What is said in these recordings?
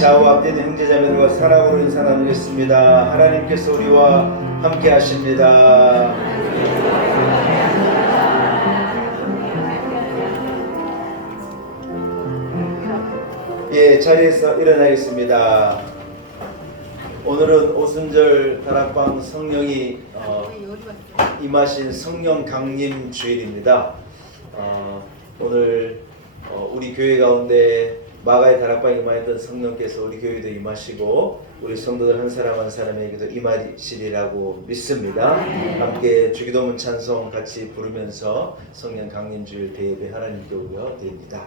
좌우 앞에 있는 형제자매들과 사랑으로 인사 나누겠습니다. 하나님께서 우리와 함께 하십니다. 예, 자리에서 일어나겠습니다. 오늘은 오순절 다락방 성령이 임하신 성령 강림 주일입니다. 오늘 우리 교회 가운데 마가의 다락방에 임하였던 성령께서 우리 교회도 임하시고 우리 성도들 한 사람 한 사람에게도 임하시리라고 믿습니다. 함께 주기도문 찬송 같이 부르면서 성령 강림 주일 대예배 하나님께 올려 드립니다.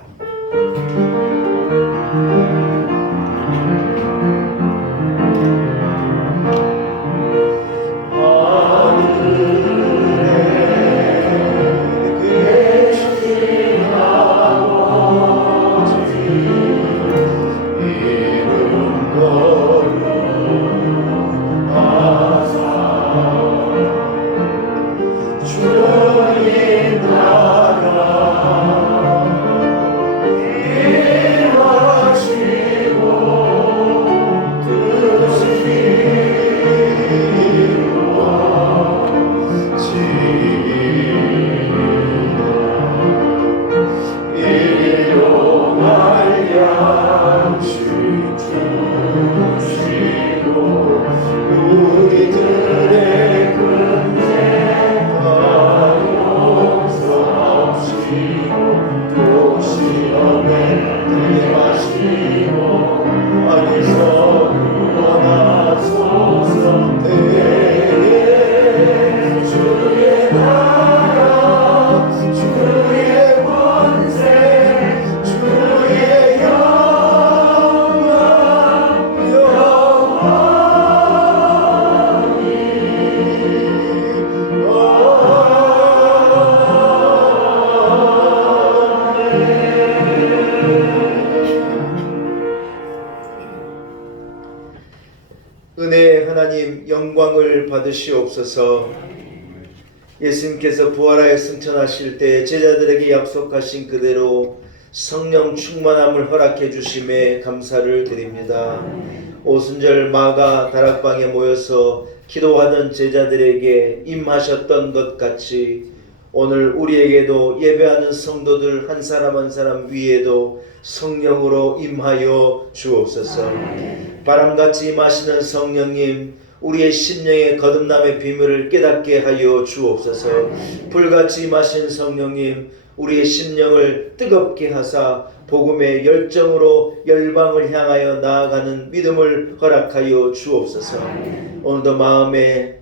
은혜의 하나님 영광을 받으시옵소서. 예수님께서 부활하여 승천하실 때 제자들에게 약속하신 그대로 성령 충만함을 허락해 주심에 감사를 드립니다. 오순절 마가 다락방에 모여서 기도하던 제자들에게 임하셨던 것 같이 오늘 우리에게도 예배하는 성도들 한 사람 한 사람 위에도 성령으로 임하여 주옵소서. 바람같이 임하시는 성령님, 우리의 심령의 거듭남의 비밀을 깨닫게 하여 주옵소서. 불같이 임하신 성령님, 우리의 심령을 뜨겁게 하사 복음의 열정으로 열방을 향하여 나아가는 믿음을 허락하여 주옵소서. 오늘도 마음에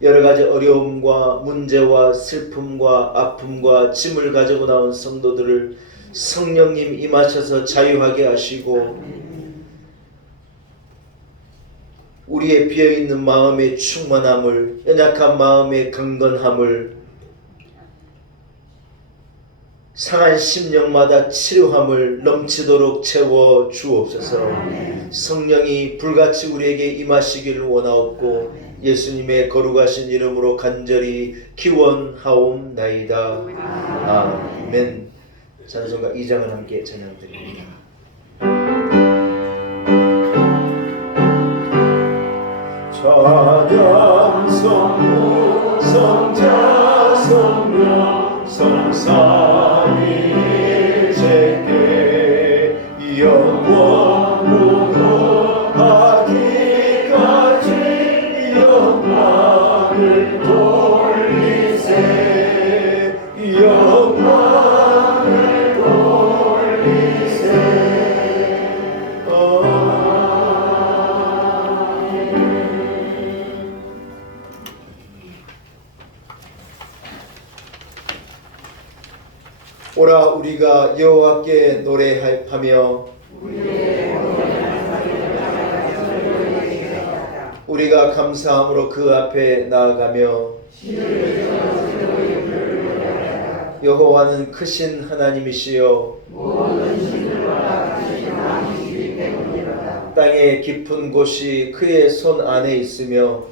여러 가지 어려움과 문제와 슬픔과 아픔과 짐을 가지고 나온 성도들을 성령님 임하셔서 자유하게 하시고 우리의 비어있는 마음의 충만함을, 연약한 마음의 강건함을, 상한 심령마다 치료함을 넘치도록 채워 주옵소서. 성령이 불같이 우리에게 임하시기를 원하옵고 예수님의 거룩하신 이름으로 간절히 기원하옵나이다. 아멘. 찬송가 2장을 함께 찬양드립니다. 찬양 성부 성자 성령 성삼위일체께 영원으로 하기까지 영광을 돌리세 영광을 돌리세. 오라 우리가 여호와께 노래하며 우리가 감사함으로 그 앞에 나아가며 여호와는 크신 하나님이시여 땅의 깊은 곳이 그의 손 안에 있으며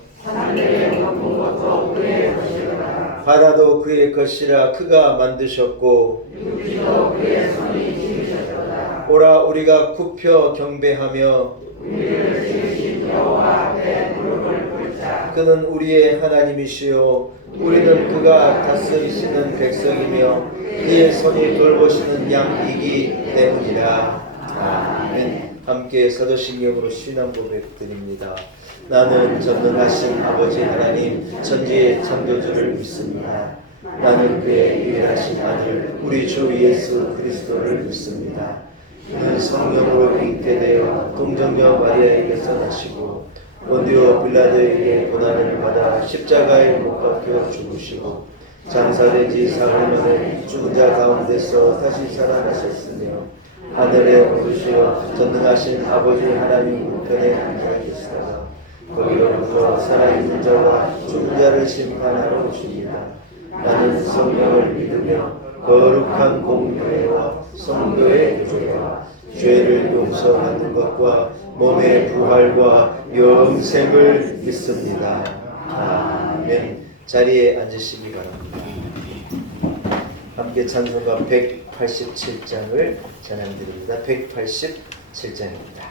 바다도 그의 것이라 그가 만드셨고 오라 우리가 굽혀 경배하며 우리를 지으신 여호와 앞에 무릎을 꿇자. 그는 우리의 하나님이시요 우리는 그가 다스리시는 백성이며 그의 손이 돌보시는 양이기 때문이라. 아멘. 함께 사도신경으로 신앙 고백 드립니다. 나는 전능하신 아버지 하나님 천지의 창조주를 믿습니다. 나는 그의 유일하신 아들 우리 주 예수 그리스도를 믿습니다. 그는 성령으로 잉태되어 동정녀 마리아에게서 나시고 본디오 빌라도에게 고난을 받아 십자가에 못 박혀 죽으시고 장사되지 사흘 만에 죽은 자 가운데서 다시 살아나셨으며 하늘에 오르시어 전능하신 아버지 하나님 우편에 앉아 계시다가 거기로부터 살아있는 자와 죽은 자를 심판하러 오십니다. 나는 성령을 믿으며 거룩한 공교회와 성도의 교회와 죄를 용서받는 것과 몸의 부활과 영생을 믿습니다. 아멘. 자리에 앉으시기 바랍니다. 함께 찬송가 187장을 찬양드립니다. 187장입니다.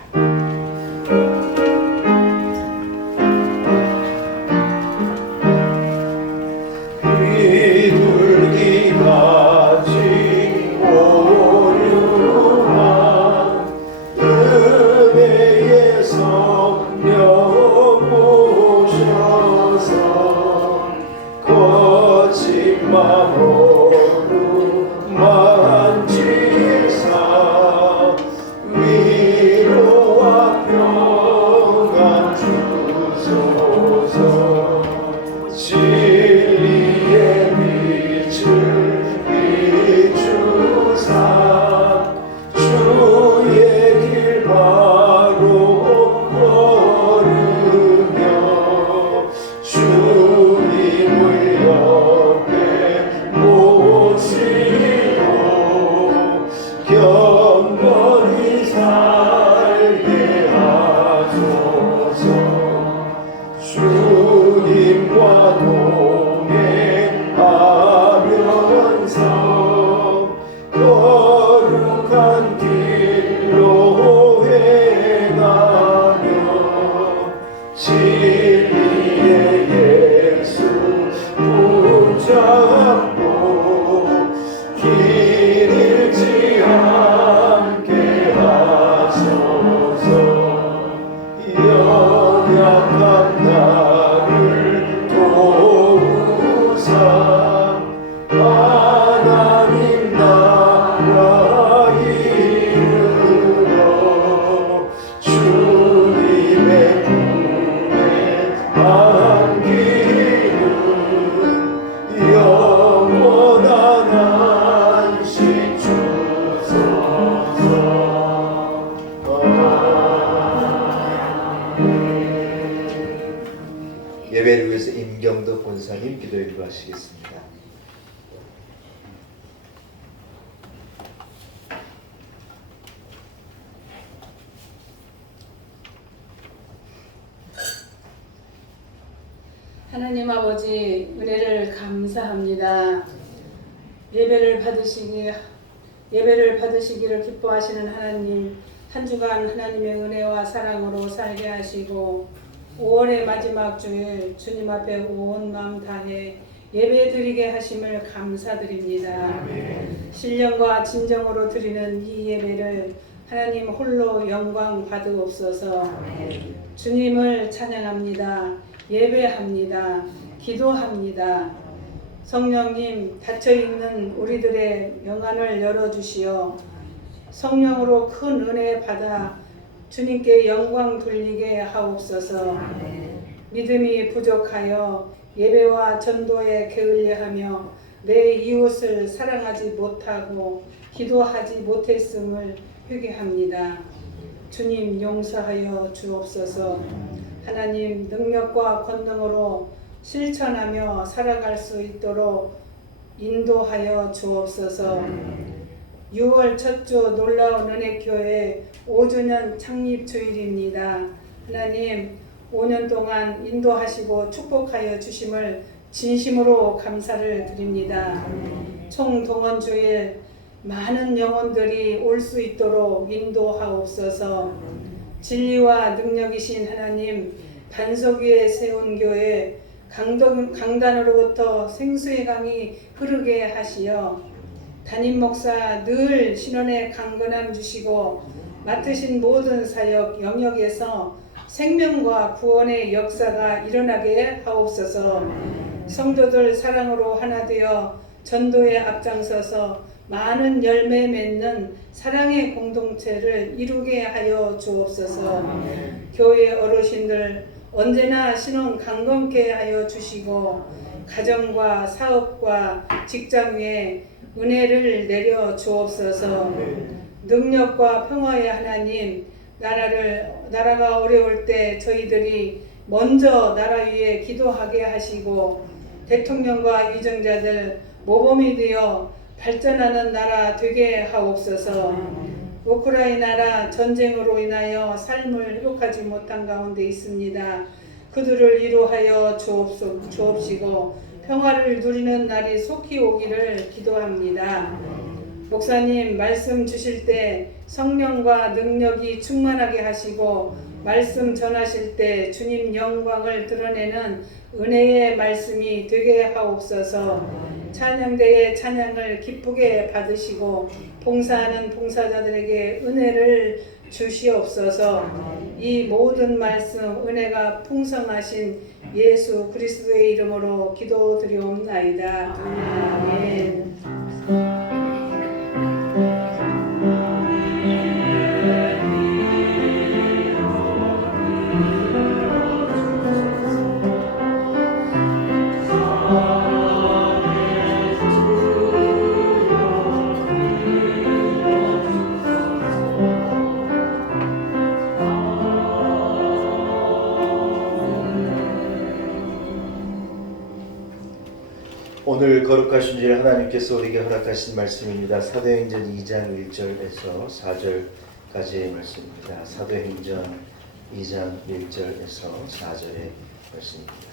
예배를 위해서 임경도 권사님 기도 일부하시겠습니다. 하나님 아버지 은혜를 감사합니다. 예배를 받으시기를 기뻐하시는 하나님, 한 주간 하나님의 은혜와 사랑으로 살게 하시고 5월의 마지막 주일 주님 앞에 온 마음 다해 예배 드리게 하심을 감사드립니다. 신령과 진정으로 드리는 이 예배를 하나님 홀로 영광 받으옵소서. 주님을 찬양합니다. 예배합니다. 기도합니다. 성령님, 닫혀있는 우리들의 영안을 열어주시어 성령으로 큰 은혜 받아 주님께 영광 돌리게 하옵소서. 믿음이 부족하여 예배와 전도에 게을리하며 내 이웃을 사랑하지 못하고 기도하지 못했음을 회개합니다. 주님 용서하여 주옵소서. 하나님 능력과 권능으로 실천하며 살아갈 수 있도록 인도하여 주옵소서. 6월 첫 주 놀라운 은혜교회 5주년 창립 주일입니다. 하나님 5년 동안 인도하시고 축복하여 주심을 진심으로 감사를 드립니다. 총 동원 주일 많은 영혼들이 올 수 있도록 인도하옵소서. 진리와 능력이신 하나님, 반석 위에 세운 교회 강단으로부터 생수의 강이 흐르게 하시어 담임 목사 늘 신원의 강건함 주시고 맡으신 모든 사역 영역에서 생명과 구원의 역사가 일어나게 하옵소서. 성도들 사랑으로 하나 되어 전도에 앞장서서 많은 열매 맺는 사랑의 공동체를 이루게 하여 주옵소서. 교회 어르신들 언제나 신원 강건케 하여 주시고 가정과 사업과 직장 위에 은혜를 내려 주옵소서. 능력과 평화의 하나님, 나라가 어려울 때 저희들이 먼저 나라 위에 기도하게 하시고 대통령과 위정자들 모범이 되어 발전하는 나라 되게 하옵소서. 우크라이나라 전쟁으로 인하여 삶을 회복하지 못한 가운데 있습니다. 그들을 위로하여 주옵시고 평화를 누리는 날이 속히 오기를 기도합니다. 목사님 말씀 주실 때 성령과 능력이 충만하게 하시고 말씀 전하실 때 주님 영광을 드러내는 은혜의 말씀이 되게 하옵소서. 찬양대의 찬양을 기쁘게 받으시고 봉사하는 봉사자들에게 은혜를 주시옵소서. 이 모든 말씀 은혜가 풍성하신 예수 그리스도의 이름으로 기도드리옵나이다. 아멘. 오늘 거룩하신 주일 하나님께서 우리에게 허락하신 말씀입니다. 사도행전 2장 1절에서 4절까지의 말씀입니다. 사도행전 2장 1절에서 4절의 말씀입니다.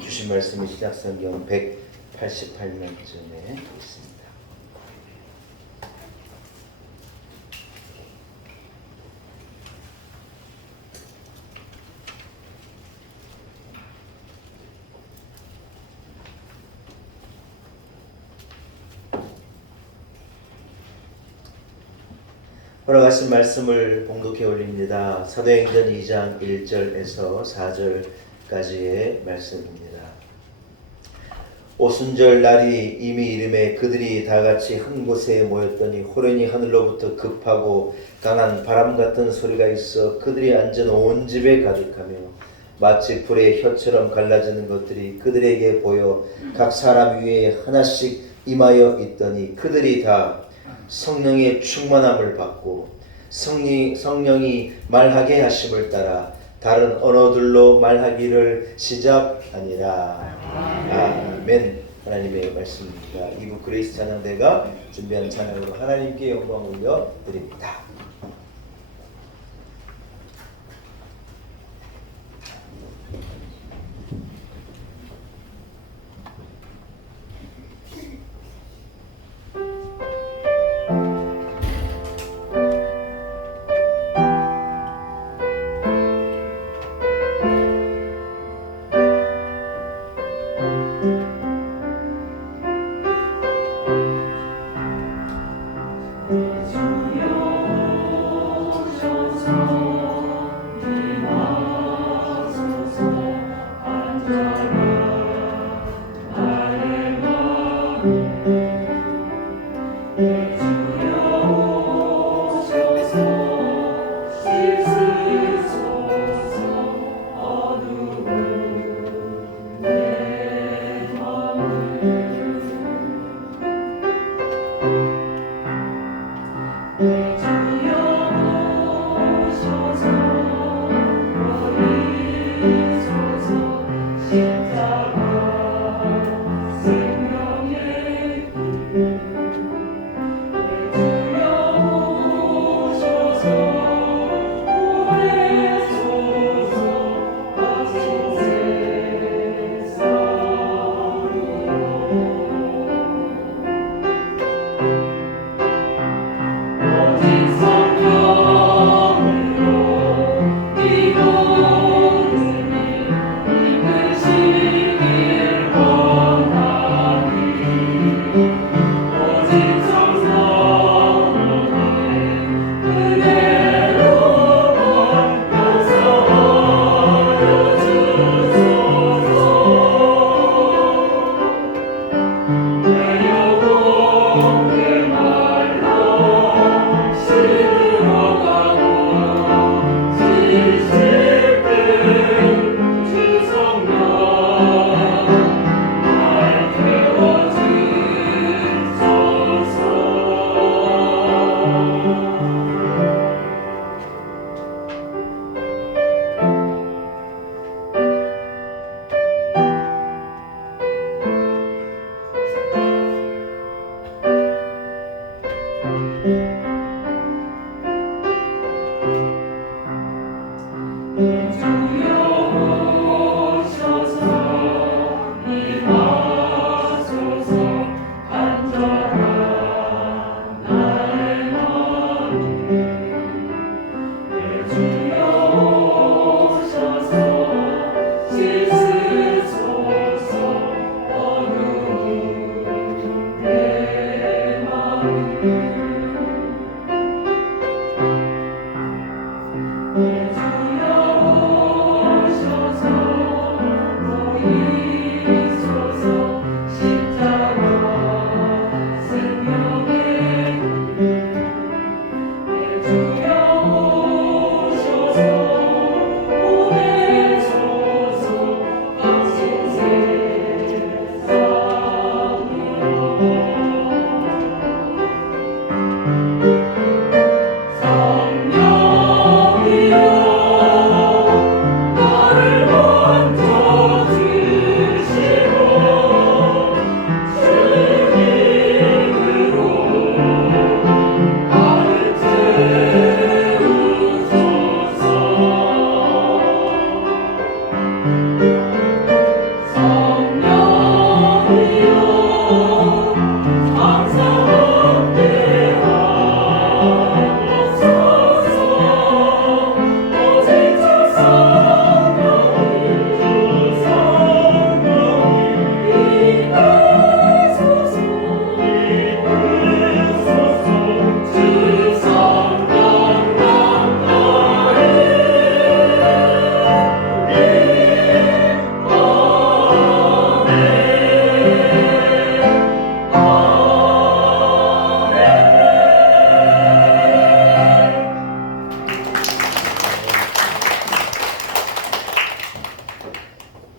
주신 말씀이 시작성경 188면쯤에 있습니다. 허락하신 말씀을 봉독해 올립니다. 사도행전 2장 1절에서 4절까지의 말씀입니다. 오순절 날이 이미 이름에 그들이 다같이 한 곳에 모였더니 호련히 하늘로부터 급하고 강한 바람 같은 소리가 있어 그들이 앉은 온 집에 가득하며 마치 불의 혀처럼 갈라지는 것들이 그들에게 보여 각 사람 위에 하나씩 임하여 있더니 그들이 다 성령의 충만함을 받고 성령이 말하게 하심을 따라 다른 언어들로 말하기를 시작하니라. 아멘. 하나님의 말씀입니다. 2부 그레이스 찬양대가 준비한 찬양으로 하나님께 영광 올려 드립니다. 주여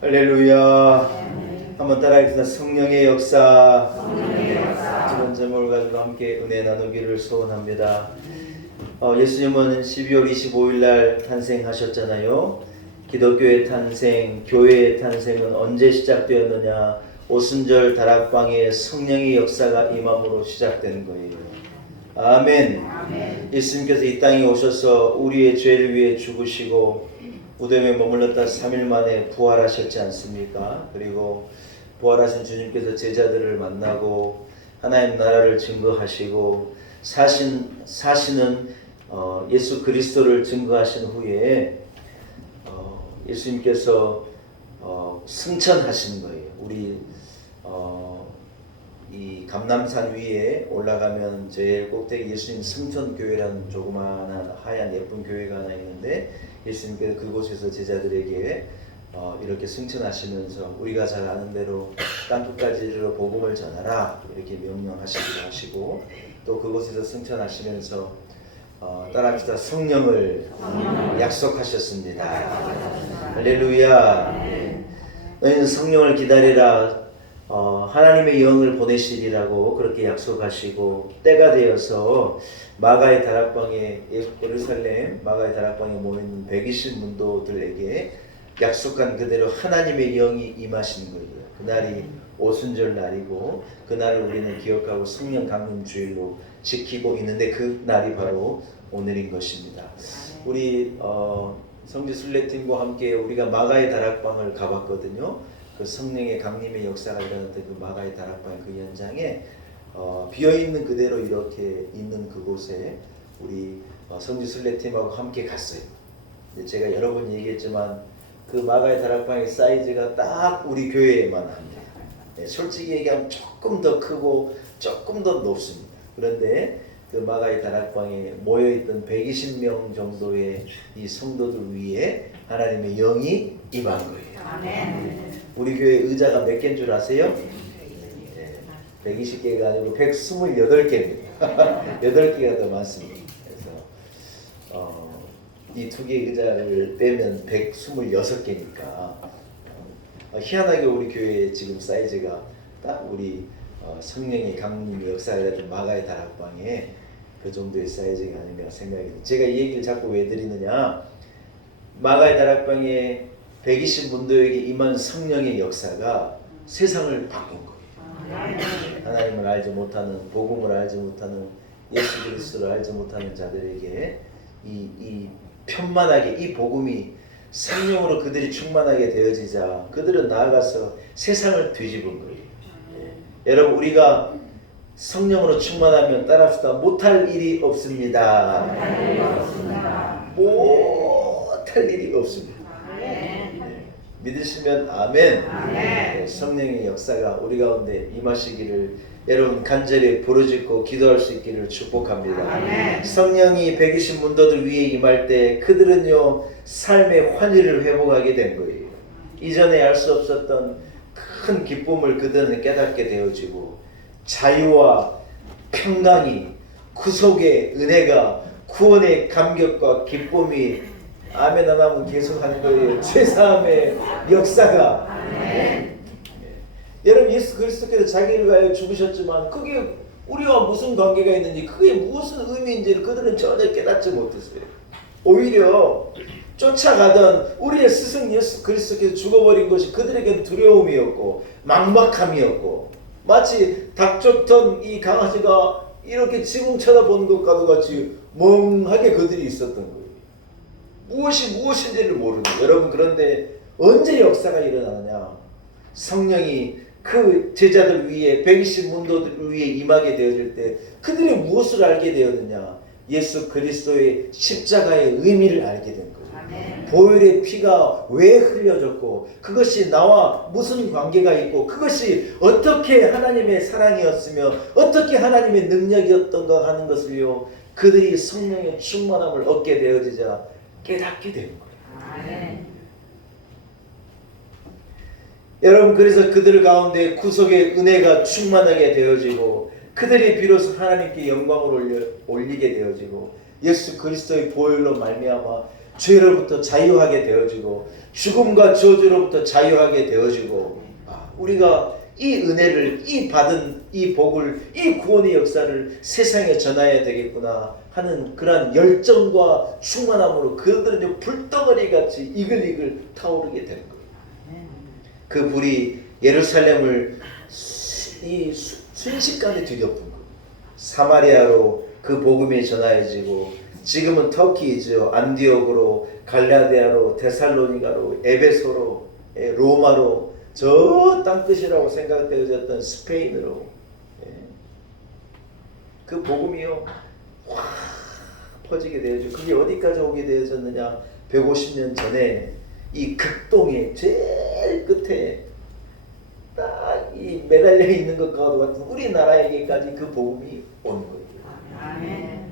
할렐루야. 한번 따라하겠습니다. 성령의 역사. 이런 제목을 가지고 함께 은혜 나누기를 소원합니다. 예수님은 12월 25일 날 탄생하셨잖아요. 기독교의 탄생, 교회의 탄생은 언제 시작되었느냐? 오순절 다락방에 성령의 역사가 임함으로 시작된 거예요. 아멘. 예수님께서 이 땅에 오셔서 우리의 죄를 위해 죽으시고 무덤에 머물렀다 3일 만에 부활하셨지 않습니까? 그리고 부활하신 주님께서 제자들을 만나고 하나님 나라를 증거하시고 사시는 예수 그리스도를 증거하신 후에 예수님께서 승천하신 거예요. 우리 이 감람산 위에 올라가면 제일 꼭대기 예수님 승천교회라는 조그마한 하얀 예쁜 교회가 하나 있는데 예수님께서 그곳에서 제자들에게 이렇게 승천하시면서 우리가 잘 아는 대로 땅끝까지 이르러 복음을 전하라 이렇게 명령하시기도 하시고 또 그곳에서 승천하시면서 따라합시다. 성령을 약속하셨습니다. 할렐루야. 너희는 성령을 기다리라. 하나님의 영을 보내시리라고 그렇게 약속하시고 때가 되어서 마가의 다락방에 예루살렘 마가의 다락방에 모여있는 120문도들에게 약속한 그대로 하나님의 영이 임하신 거예요. 그날이 오순절 날이고 그날을 우리는 기억하고 성령 강림 주일로 지키고 있는데 그 날이 바로 오늘인 것입니다. 우리 성지 순례팀과 함께 우리가 마가의 다락방을 가봤거든요. 그 성령의 강림의 역사가 일어났던 그 마가의 다락방 그 현장에 비어있는 그대로 이렇게 있는 그곳에 우리 성지 순례팀하고 함께 갔어요. 근데 제가 여러 번 얘기했지만 그 마가의 다락방의 사이즈가 딱 우리 교회에만 합니다. 네, 솔직히 얘기하면 조금 더 크고 조금 더 높습니다. 그런데 그 마가의 다락방에 모여있던 120명 정도의 이 성도들 위에 하나님의 영이 임한 거예요. 아멘. 우리 교회 의자가 몇 개인 줄 아세요? 120개가 아니고 128개입니다. 8개가 더 많습니다. 그래서 이 2개 의자를 빼면 126개니까 희한하게 우리 교회의 지금 사이즈가 딱 우리 성령의 강림의 역사를 마가의 다락방에 그 정도의 사이즈가 아닌가 생각이 듭니다. 제가 이 얘기를 자꾸 왜 드리느냐, 마가의 다락방에 120문도에게 임한 성령의 역사가 세상을 바꾼 거예요. 하나님을 알지 못하는, 복음을 알지 못하는, 예수 그리스도를 알지 못하는 자들에게 이 편만하게 이 복음이 성령으로 그들이 충만하게 되어지자 그들은 나아가서 세상을 뒤집은 거예요. 여러분, 우리가 성령으로 충만하면 따라합시다. 못할 일이 없습니다. 할 일이 없습니다. 믿으시면 아멘. 네, 성령의 역사가 우리 가운데 임하시기를 여러분 간절히 부르짖고 기도할 수 있기를 축복합니다. 성령이 120 문도들 위에 임할 때 그들은요 삶의 환희를 회복하게 된 거예요. 이전에 알 수 없었던 큰 기쁨을 그들은 깨닫게 되어지고 자유와 평강이 구속의 은혜가 구원의 감격과 기쁨이 아멘 안 하면 계속 하는 거예요. 죄사함의 역사가. 여러분 예수 그리스도께서 자기를 위하여 죽으셨지만 그게 우리와 무슨 관계가 있는지 그게 무슨 의미인지를 그들은 전혀 깨닫지 못했어요. 오히려 쫓아가던 우리의 스승 예수 그리스도께서 죽어버린 것이 그들에게는 두려움이었고 막막함이었고 마치 닭 쫓던 이 강아지가 이렇게 지붕 쳐다보는 것과도 같이 멍하게 그들이 있었던 거예요. 무엇이 무엇인지를 모르는 여러분 그런데 언제 역사가 일어나느냐 성령이 그 제자들 위에 120 문도들 위에 임하게 되어질 때 그들이 무엇을 알게 되었느냐 예수 그리스도의 십자가의 의미를 알게 된 거예요. 보혈의 피가 왜 흘려졌고 그것이 나와 무슨 관계가 있고 그것이 어떻게 하나님의 사랑이었으며 어떻게 하나님의 능력이었던가 하는 것을요 그들이 성령의 충만함을 얻게 되어지자 깨닫게 된 거예요. 여러분 그래서 그들 가운데 구속의 은혜가 충만하게 되어지고 그들이 비로소 하나님께 영광을 올리게 되어지고 예수 그리스도의 보혈로 말미암아 죄로부터 자유하게 되어지고 죽음과 저주로부터 자유하게 되어지고 우리가 이 은혜를 이 받은 이 복을 이 구원의 역사를 세상에 전해야 되겠구나 하는 그러한 열정과 충만함으로 그들은 불덩어리 같이 이글이글 타오르게 되는 거예요. 그 불이 예루살렘을 순식간에 뒤덮은 거예요. 사마리아로 그 복음이 전하여지고 지금은 터키이죠. 안디옥으로 갈라디아로 데살로니가로 에베소로 로마로 저 땅끝이라고 생각되어졌던 스페인으로 그 복음이요 확 퍼지게 되어지고 그게 어디까지 오게 되어졌느냐 150년 전에 이 극동의 제일 끝에 딱 이 매달려 있는 것과도 같은 우리나라에게까지 그 복음이 온 거예요. 아멘.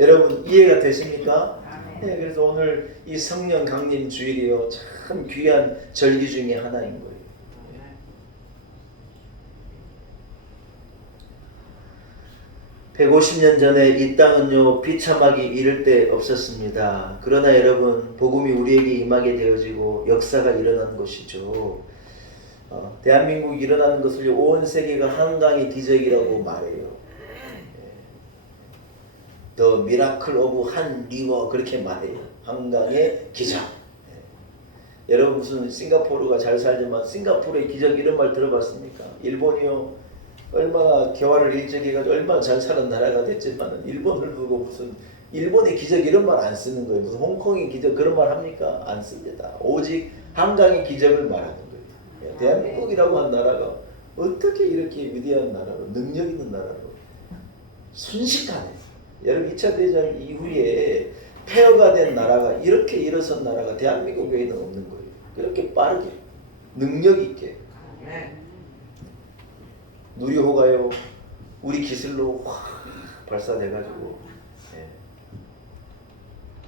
여러분 이해가 되십니까? 네, 그래서 오늘 이 성령 강림 주일이요 참 귀한 절기 중에 하나인 거예요. 150년 전에 이 땅은요 비참하기 이를 데 없었습니다. 그러나 여러분 복음이 우리에게 임하게 되어지고 역사가 일어난 것이죠. 대한민국이 일어나는 것을 온 세계가 한강의 기적이라고 말해요. The Miracle of Han River 그렇게 말해요. 한강의 기적. 여러분 무슨 싱가포르가 잘 살지만 싱가포르의 기적 이런 말 들어봤습니까? 일본이요 얼마나 개화를 일찍 해가지고 얼마나 잘 사는 나라가 됐지만 일본을 두고 무슨 일본의 기적 이런 말 안 쓰는 거예요. 무슨 홍콩의 기적 그런 말 합니까? 안 씁니다. 오직 한강의 기적을 말하는 거예요. 대한민국이라고 한 나라가 어떻게 이렇게 위대한 나라로 능력 있는 나라로 순식간에 여러분 2차 대전 이후에 폐허가 된 나라가 이렇게 일어선 나라가 대한민국 외에는 없는 거예요. 그렇게 빠르게 능력 있게 누리호가요 우리 기술로 확 발사돼가지고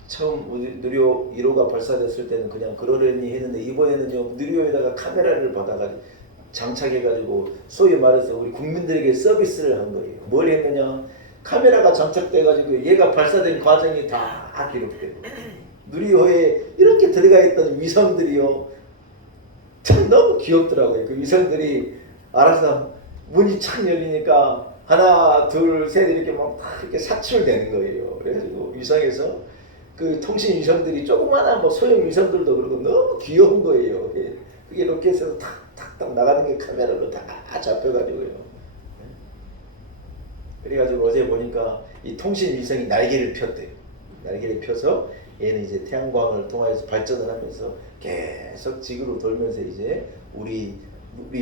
처음 누리호 1호가 발사됐을 때는 그냥 그러려니 했는데 이번에는요 누리호에다가 카메라를 받아가지고 장착해가지고 소위 말해서 우리 국민들에게 서비스를 한 거예요. 뭘 했느냐 카메라가 장착돼가지고 얘가 발사된 과정이 다 기록되고 누리호에 이렇게 들어가 있던 위성들이요 참 너무 귀엽더라고요. 그 위성들이 알아서 문이 착 열리니까 하나 둘 셋 이렇게 막 다 이렇게 사출되는 거예요. 그래가지고 위성에서 그 통신 위성들이 조그마한 뭐 소형 위성들도 그러고 너무 귀여운 거예요. 그게 로켓에서 탁탁탁 나가는 게 카메라로 다 잡혀가지고요. 그래가지고 어제 보니까 이 통신 위성이 날개를 폈대요. 날개를 펴서 얘는 이제 태양광을 통해서 발전을 하면서 계속 지구로 돌면서 이제 우리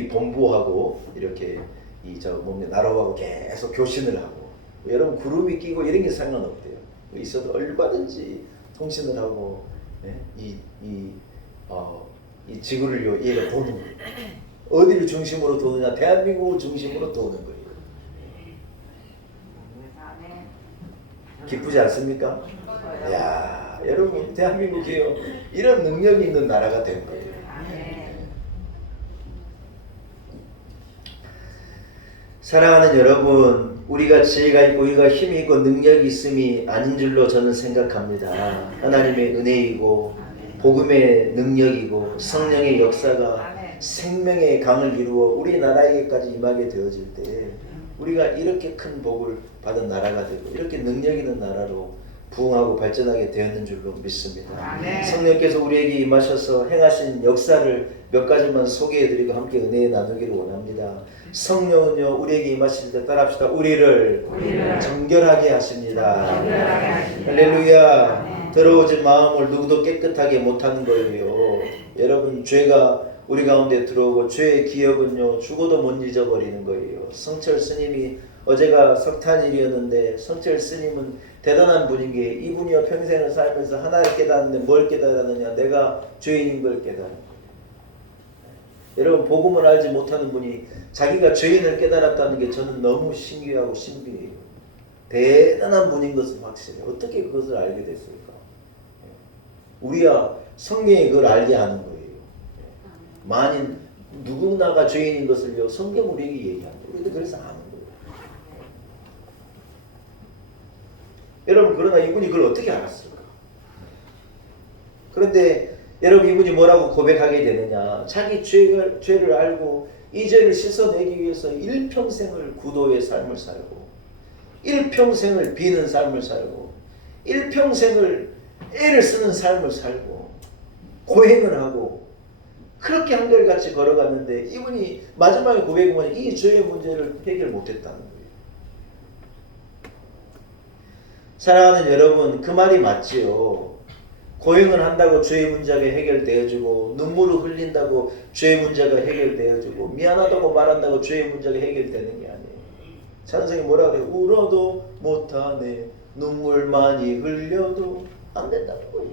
본부하고 이렇게 이 저 몸에 나로하고 계속 교신을 하고 여러분 구름이 끼고 이런 게 상관없대요. 있어도 얼마든지 통신을 하고 예? 이 지구를 얘가 도는 거예요. 어디를 중심으로 도느냐? 대한민국을 중심으로 도는 거예요. 기쁘지 않습니까? 야, 여러분 대한민국이요 이런 능력이 있는 나라가 된 거예요. 사랑하는 여러분, 우리가 지혜가 있고 우리가 힘이 있고 능력이 있음이 아닌 줄로 저는 생각합니다. 하나님의 은혜이고 복음의 능력이고 성령의 역사가 생명의 강을 이루어 우리나라에게까지 임하게 되어질 때 우리가 이렇게 큰 복을 받은 나라가 되고 이렇게 능력 있는 나라로 부흥하고 발전하게 되었는 줄로 믿습니다. 성령께서 우리에게 임하셔서 행하신 역사를 몇 가지만 소개해드리고 함께 은혜 나누기를 원합니다. 성령은요 우리에게 임하실 때 따라합시다. 우리를 정결하게 하십니다. 할렐루야. 더러워진 마음을 누구도 깨끗하게 못하는 거예요. 여러분 죄가 우리 가운데 들어오고 죄의 기억은요 죽어도 못 잊어버리는 거예요. 성철 스님이 어제가 석탄일이었는데 성철 스님은 대단한 분인 게 이분이요 평생을 살면서 하나를 깨달았는데 뭘 깨달았느냐? 내가 죄인인 걸 깨달은 거예요. 여러분 복음을 알지 못하는 분이 자기가 죄인을 깨달았다는 게 저는 너무 신기하고 신비해요. 대단한 분인 것은 확실해요. 어떻게 그것을 알게 됐을까? 우리야 성경이 그걸 알게 하는 거예요. 만인 누구나가 죄인인 것을요 성경 우리에게 얘기합니다. 우리도 그래서 아는 거예요. 여러분 그러나 이분이 그걸 어떻게 알았을까? 그런데 여러분 이분이 뭐라고 고백하게 되느냐? 자기 죄를 알고 이 죄를 씻어내기 위해서 일평생을 구도의 삶을 살고 일평생을 비는 삶을 살고 일평생을 애를 쓰는 삶을 살고 고행을 하고 그렇게 한결같이 걸어갔는데 이분이 마지막에 고백을 보니 이 죄의 문제를 해결 못했다는 거예요. 사랑하는 여러분 그 말이 맞지요. 고행을 한다고 죄의 문제가 해결되어지고 눈물을 흘린다고 죄의 문제가 해결되어지고 미안하다고 말한다고 죄의 문제가 해결되는 게 아니에요. 찬성이 뭐라 그래요? 울어도 못하네 눈물 많이 흘려도 안 된다는 거예요.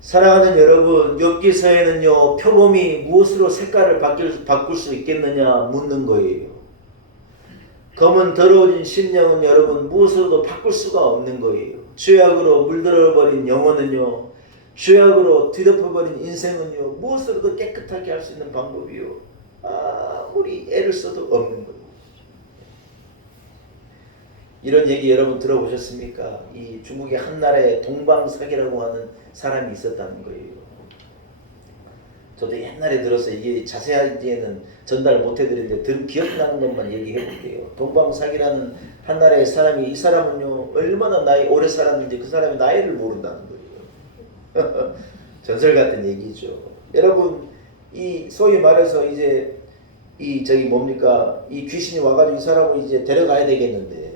사랑하는 여러분 욥기서에는요 표범이 무엇으로 색깔을 바꿀 수 있겠느냐 묻는 거예요. 검은 더러워진 심령은 여러분 무엇으로도 바꿀 수가 없는 거예요. 죄악으로 물들어버린 영혼은요 죄악으로 뒤덮어버린 인생은요 무엇으로도 깨끗하게 할 수 있는 방법이요 아무리 애를 써도 없는 거예요. 이런 얘기 여러분 들어보셨습니까? 이 중국의 한 나라에 동방사기라고 하는 사람이 있었다는 거예요. 저도 옛날에 들어서 이게 자세하게는 전달 못 해드리는데 기억나는 것만 얘기해 볼게요. 동방사기라는 한 나라의 사람이 이 사람은요 얼마나 오래 살았는지 그 사람의 나이를 모른다는 거예요. 전설 같은 얘기죠. 여러분 이 소위 말해서 이제 이 귀신이 와가지고 이 사람을 이제 데려가야 되겠는데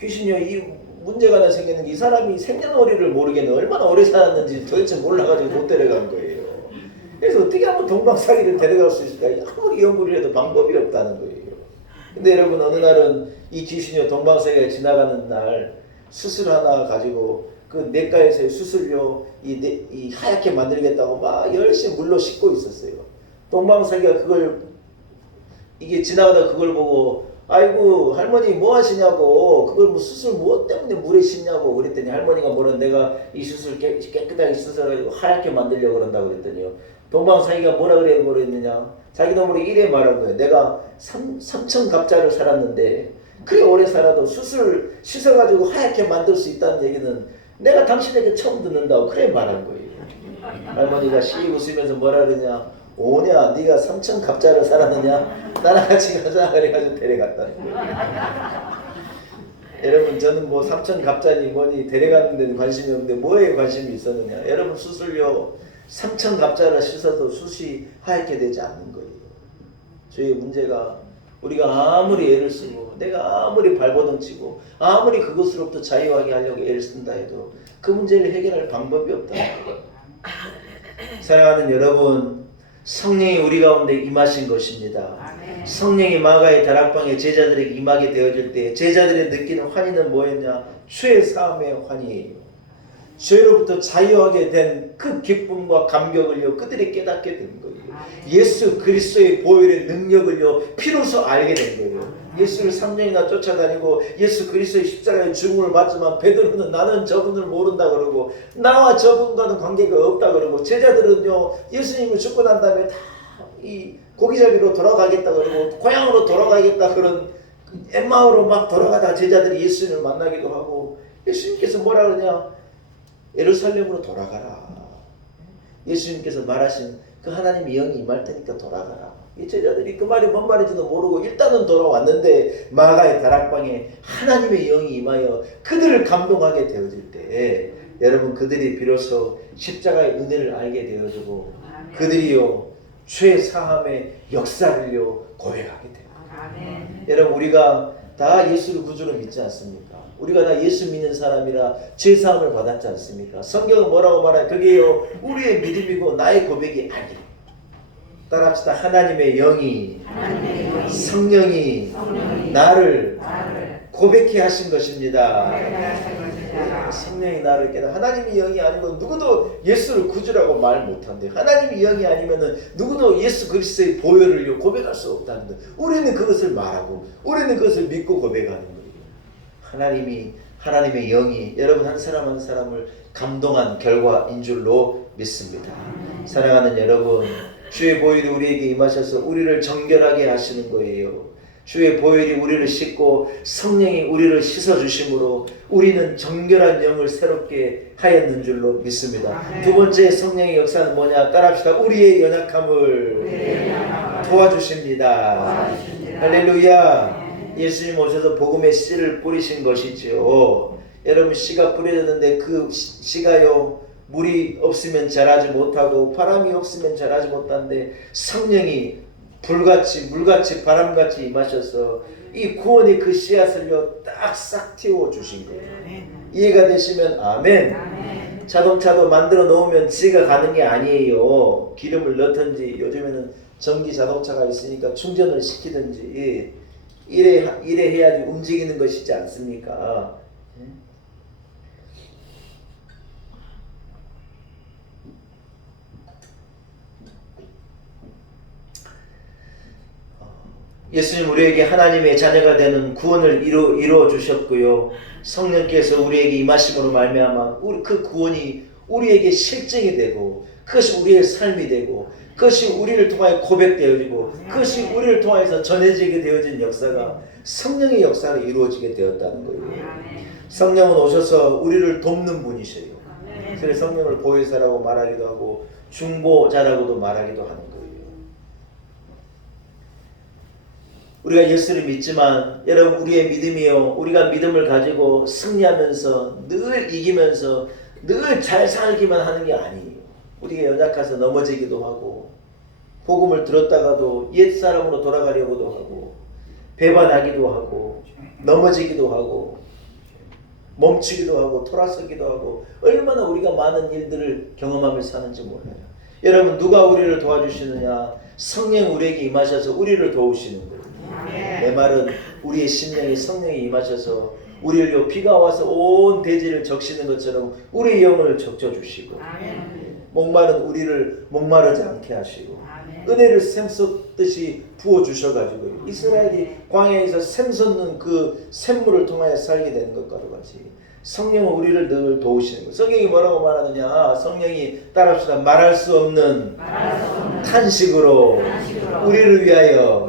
귀신이요 이 문제가 하나 생기는 게 이 사람이 생년월일을 모르겠는 얼마나 오래 살았는지 도대체 몰라가지고 못 데려간 거예요. 그래서 어떻게 하면 동방사기를 데려갈 수 있을까? 아무리 연구를 해도 방법이 없다는 거예요. 근데 여러분 어느 날은 이 귀신이요 동방사기가 지나가는 날 수술 하나 가지고 그 내과에서의 수술료 이 하얗게 만들겠다고 막 열심히 물로 씻고 있었어요. 동방사기가 이게 지나가다 그걸 보고 아이고 할머니 뭐 하시냐고 그걸 뭐 수술 뭐 때문에 물에 씻냐고 그랬더니 할머니가 내가 이 수술 깨끗하게 씻어가지고 하얗게 만들려고 그런다고 그랬더니요 동방사기가 뭐라 그랬느냐 자기 놈으로 이래 말한 거예요. 내가 3,000갑자를 살았는데 그래 오래 살아도 수술 씻어가지고 하얗게 만들 수 있다는 얘기는 내가 당신에게 처음 듣는다고 그래 말한 거예요. 할머니가 씩 웃으면서 뭐라 그러냐 오냐 네가 3,000갑자를 살았느냐 나랑 같이 가자 그래가지고 데려갔다는 거예요. 여러분 저는 뭐 3,000갑자니 뭐니 데려가는 데는 관심이 없는데 뭐에 관심이 있었느냐. 여러분 수술료 3,000갑자를 씻어도 숱이 하얗게 되지 않는 거예요. 저희 문제가 우리가 아무리 애를 쓰고 내가 아무리 발버둥 치고 아무리 그것으로부터 자유하게 하려고 애를 쓴다 해도 그 문제를 해결할 방법이 없다는 거예요. 사랑하는 여러분 성령이 우리 가운데 임하신 것입니다. 아멘. 성령이 마가의 다락방에 제자들에게 임하게 되어질 때 제자들이 느끼는 환희는 뭐였냐? 죄 사함의 환희예요. 죄로부터 자유하게 된 그 기쁨과 감격을요 그들이 깨닫게 된 거예요. 예수 그리스도의 보혈의 능력을요 피로서 알게 된 거예요. 예수를 3년이나 쫓아다니고 예수 그리스도의 십자가의 죽음을 받지만 베드로는 나는 저분을 모른다 그러고 나와 저분과는 관계가 없다 그러고 제자들은요 예수님을 죽고 난 다음에 다 이 고기잡이로 돌아가겠다 그러고 고향으로 돌아가겠다 그런 엠마오로 막 돌아가다 제자들이 예수님을 만나기도 하고 예수님께서 뭐라 그러냐? 예루살렘으로 돌아가라. 예수님께서 말하신 그 하나님의 영이 임할 테니까 돌아가라. 이 제자들이 그 말이 뭔 말인지도 모르고 일단은 돌아왔는데 마가의 다락방에 하나님의 영이 임하여 그들을 감동하게 되어질 때 여러분 그들이 비로소 십자가의 은혜를 알게 되어지고 그들이요 죄 사함의 역사를요 고백하게 됩니다. 여러분 우리가 다 예수를 구주로 믿지 않습니까? 우리가 다 예수 믿는 사람이라 죄 사함을 받았지 않습니까? 성경은 뭐라고 말하냐? 그게요 우리의 믿음이고 나의 고백이 아니에요. 따라합시다. 하나님의 영이 성령이 나를 고백해 하신 것입니다. 성령이 나를 깨닫. 하나님의 영이 아니면 누구도 예수를 구주라고 말 못한대. 하나님의 영이 아니면은 누구도 예수 그리스도의 보혈을 고백할 수 없다는 거. 우리는 그것을 말하고 우리는 그것을 믿고 고백하는 거예요. 하나님의 영이 여러분 한 사람 한 사람을 감동한 결과인 줄로 믿습니다. 사랑하는 여러분, 주의 보혈이 우리에게 임하셔서 우리를 정결하게 하시는 거예요. 주의 보혈이 우리를 씻고 성령이 우리를 씻어주심으로 우리는 정결한 영을 새롭게 하였는 줄로 믿습니다. 두 번째 성령의 역사는 뭐냐? 따라합시다. 우리의 연약함을 도와주십니다. 할렐루야. 예수님 오셔서 복음의 씨를 뿌리신 것이죠. 여러분 씨가 뿌려졌는데 그 씨가요 물이 없으면 자라지 못하고 바람이 없으면 자라지 못하는데 성령이 불같이 물같이 바람같이 임하셔서 이 구원의 그 씨앗을요 딱 싹 틔워 주신 거예요. 이해가 되시면 아멘. 자동차도 만들어 놓으면 지가 가는 게 아니에요. 기름을 넣든지 요즘에는 전기 자동차가 있으니까 충전을 시키든지 이래 해야지 움직이는 것이지 않습니까? 예수님 우리에게 하나님의 자녀가 되는 구원을 이루어 주셨고요. 성령께서 우리에게 임하심으로 말미암아 그 구원이 우리에게 실증이 되고 그것이 우리의 삶이 되고 그것이 우리를 통하여 고백되어지고 그것이 우리를 통해서 전해지게 되어진 역사가 성령의 역사로 이루어지게 되었다는 거예요. 성령은 오셔서 우리를 돕는 분이셔요. 그래서 성령을 보혜사라고 말하기도 하고 중보자라고도 말하기도 하는 거예요. 우리가 예수를 믿지만 여러분 우리의 믿음이요 우리가 믿음을 가지고 승리하면서 늘 이기면서 늘 잘 살기만 하는 게 아니에요. 우리가 연약해서 넘어지기도 하고 복음을 들었다가도 옛사람으로 돌아가려고도 하고 배반하기도 하고 넘어지기도 하고 멈추기도 하고 돌아서기도 하고 얼마나 우리가 많은 일들을 경험하며 사는지 몰라요. 여러분 누가 우리를 도와주시느냐? 성령 우리에게 임하셔서 우리를 도우시는 거예요. 내 말은 우리의 심령이 성령이 임하셔서 우리를 비가 와서 온 대지를 적시는 것처럼 우리의 영혼을 적셔주시고 목마른 우리를 목마르지 않게 하시고 은혜를 샘솟듯이 부어주셔가지고 이스라엘이 광야에서 샘솟는 그 샘물을 통하여 살게 되는 것과도 같이 성령은 우리를 늘 도우시는 거예요. 성령이 뭐라고 말하느냐? 성령이 따라합시다. 말할 수 없는 탄식으로 우리를 위하여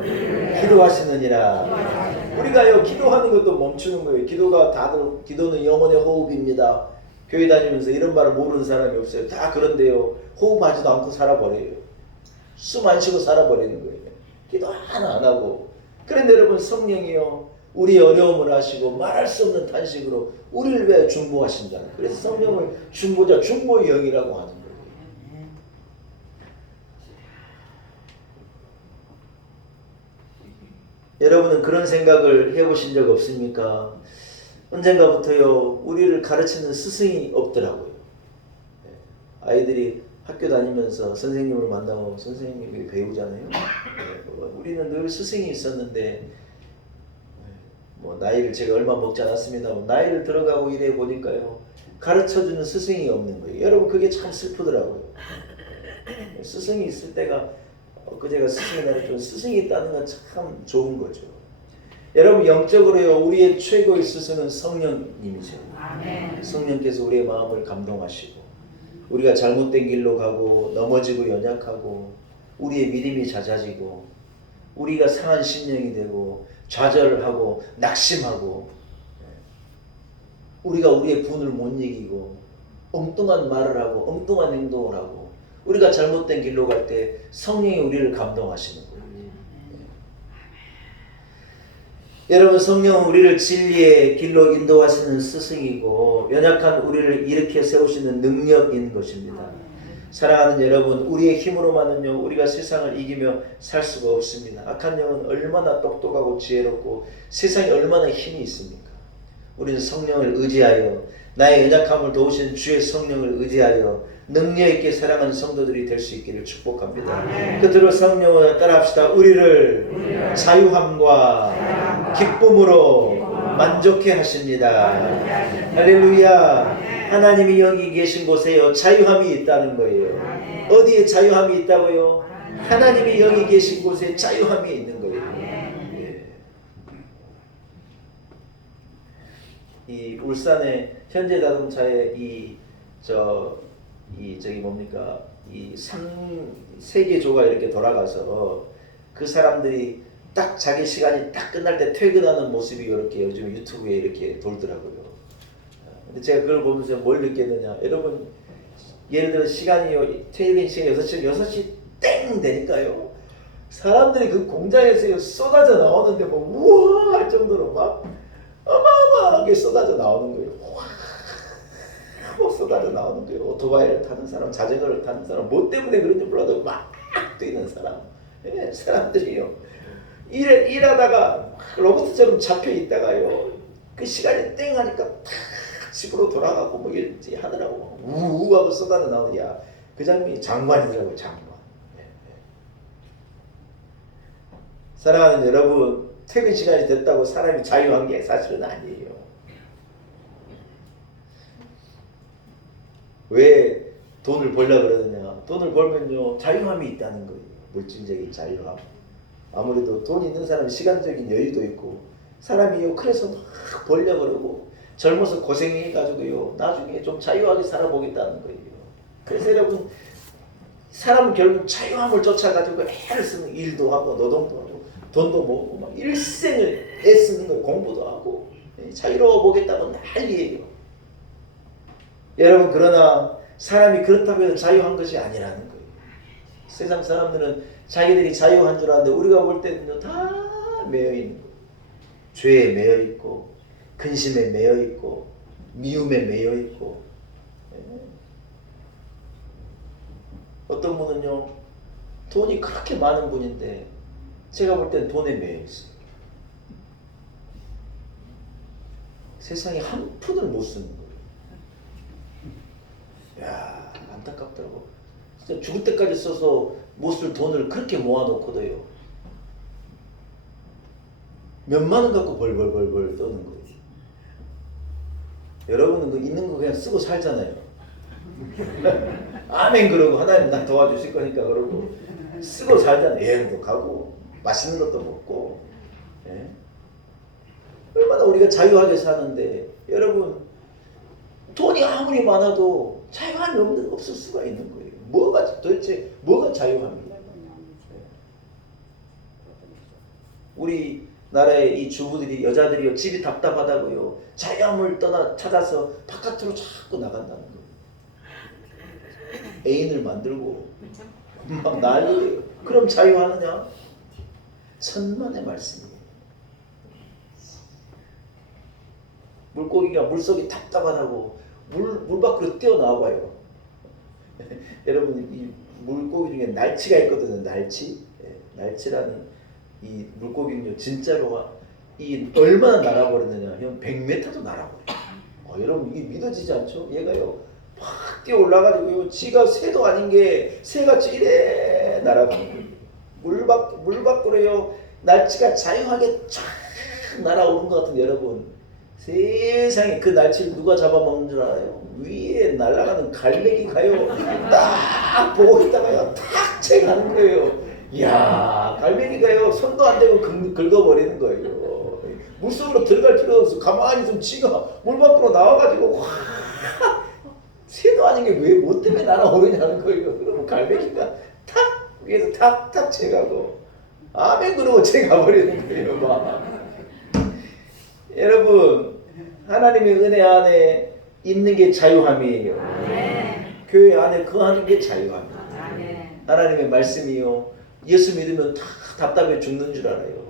기도하시느니라. 우리가요 기도하는 것도 멈추는 거예요. 기도는 영혼의 호흡입니다. 교회 다니면서 이런 말을 모르는 사람이 없어요. 다 그런데요 호흡하지도 않고 살아버려요. 숨 안 쉬고 살아버리는 거예요. 기도 하나 안 하고. 그런데 여러분 성령이요 우리의 어려움을 하시고 말할 수 없는 탄식으로 우리를 위해 중보하신다. 그래서 성령을 중보자 중보의 영이라고 하는 거예요. 여러분은 그런 생각을 해보신 적 없습니까? 언젠가부터요 우리를 가르치는 스승이 없더라고요. 아이들이 학교 다니면서 선생님을 만나고 선생님이 배우잖아요. 우리는 늘 스승이 있었는데 뭐 나이를 제가 얼마 먹지 않았습니다. 나이를 들어가고 이래 보니까요, 가르쳐주는 스승이 없는 거예요. 여러분, 그게 참 슬프더라고요. 스승이 있을 때가, 제가 스승의 날에 좀 스승이 있다는 건 참 좋은 거죠. 여러분, 영적으로요, 우리의 최고의 스승은 성령님이죠. 성령께서 우리의 마음을 감동하시고, 우리가 잘못된 길로 가고 넘어지고 연약하고 우리의 믿음이 잦아지고 우리가 상한 심령이 되고 좌절하고 낙심하고 우리가 우리의 분을 못 이기고 엉뚱한 말을 하고 엉뚱한 행동을 하고 우리가 잘못된 길로 갈 때 성령이 우리를 감동하시는 거예요. 여러분, 성령은 우리를 진리의 길로 인도하시는 스승이고 연약한 우리를 일으켜 세우시는 능력인 것입니다. 사랑하는 여러분, 우리의 힘으로만은요, 우리가 세상을 이기며 살 수가 없습니다. 악한 영은 얼마나 똑똑하고 지혜롭고 세상에 얼마나 힘이 있습니까? 우리는 성령을 의지하여 나의 연약함을 도우시는 주의 성령을 의지하여 능력 있게 사랑하는 성도들이 될 수 있기를 축복합니다. 그대로 성령을 따라합시다. 우리를 자유함과 기쁨으로 만족해 하십니다. 할렐루야. 하나님이 여기 계신 곳에요, 자유함이 있다는 거예요. 어디에 자유함이 있다고요? 하나님이 여기 계신 곳에 자유함이 있는 거예요. 이 울산의 현대자동차의 저기 뭡니까? 이 3세계조가 이렇게 돌아가서 그 사람들이 딱 자기 시간이 딱 끝날 때 퇴근하는 모습이 이렇게 요즘 유튜브에 이렇게 돌더라고요. 근데 제가 그걸 보면서 뭘 느꼈느냐. 여러분, 예를 들어 시간이요, 퇴근 시간 6시 땡 되니까요, 사람들이 그 공장에서 쏟아져 나오는데 뭐 우와 할 정도로 막 어마어마하게 쏟아져 나오는 거예요. 확 쏟아져 나오는 거예요. 오토바이를 타는 사람, 자전거를 타는 사람, 뭐 때문에 그런지 몰라도 막 뛰는 사람, 사람들이요, 일하다가 로봇처럼 잡혀 있다가요, 그 시간이 땡 하니까 탁 집으로 돌아가고 뭐 이렇게 하더라고. 우우하고 쏟아져 나오는, 야, 그 장면이 장관이더라고요. 장관. 사랑하는 여러분, 퇴근 시간이 됐다고 사람이 자유한 게 사실은 아니에요. 왜 돈을 벌려고 그러느냐. 돈을 벌면요, 자유함이 있다는 거예요. 물질적인 자유함. 아무래도 돈 있는 사람은 시간적인 여유도 있고, 사람이요, 그래서 막 벌려고 그러고 젊어서 고생해가지고요, 나중에 좀 자유하게 살아보겠다는 거예요. 그래서 여러분, 사람은 결국 자유함을 쫓아가지고 애를 쓰는, 일도 하고 노동도 하고 돈도 모으고 막 일생을 애쓰는 거예요. 공부도 하고 자유로워 보겠다고 난리예요. 여러분, 그러나 사람이 그렇다고 해서 자유한 것이 아니라는 거예요. 세상 사람들은 자기들이 자유한 줄 아는데 우리가 볼 때는요, 다 매여 있는 거예요. 죄에 매여 있고 근심에 매여 있고 미움에 매여 있고. 어떤 분은요, 돈이 그렇게 많은 분인데 제가 볼 땐 돈에 매여 있어요. 세상에 한 푼을 못 쓰는 거예요. 야, 안타깝더라고. 진짜 죽을 때까지 써서 못 쓸 돈을 그렇게 모아놓고도요, 몇만 원 갖고 벌벌벌벌 떠는 거예요. 여러분은 그 있는 거 그냥 쓰고 살잖아요. 아멘 그러고 하나님 나 도와주실 거니까 그러고 쓰고 살잖아요. 여행도 가고 맛있는 것도 먹고. 예? 얼마나 우리가 자유하게 사는데, 여러분, 돈이 아무리 많아도 자유함이 없을 수가 있는 거예요. 도대체 뭐가 자유함이에요? 우리 나라의 이 주부들이, 여자들이요, 집이 답답하다고요, 자유함을 찾아서 바깥으로 자꾸 나간다는 거예요. 애인을 만들고 막 난리예요. 그럼 자유하느냐? 천만의 말씀이에요. 물고기가 물속이 답답하다고 물 밖으로 뛰어나와봐요. 여러분, 이 물고기 중에 날치가 있거든요. 날치. 날치라는 이 물고기는요, 진짜로 이 얼마나 날아버리느냐, 형 100m도 날아버려요. 여러분, 이게 믿어지지 않죠? 얘가요 막 뛰어 올라가지고요. 지가 새도 아닌 게 새같이 이래 날아가는 거예요. 물 밖으로요. 날치가 자유하게 쫙 날아오는 것 같은 여러분. 세상에 그 날치를 누가 잡아먹는 줄 알아요? 위에 날아가는 갈매기가요. 딱 보고 있다가요. 탁 채가는 거예요. 이야, 갈매기가요. 손도 안 대고 긁어버리는 거예요. 물속으로 들어갈 필요 없어. 가만히 있으면 지가 물 밖으로 나와가지고 확 새도 아닌 게 왜 뭐 때문에 날아오르냐는 거예요. 그러면 갈매기가 탁 위에서 탁탁 채가고 아멘 그러고 채가버리는 거예요. 막. 여러분 하나님의 은혜 안에 있는 게 자유함이에요. 교회 안에 거하는 게 자유함이에요. 하나님의 말씀이요. 예수 믿으면 다 답답해 죽는 줄 알아요.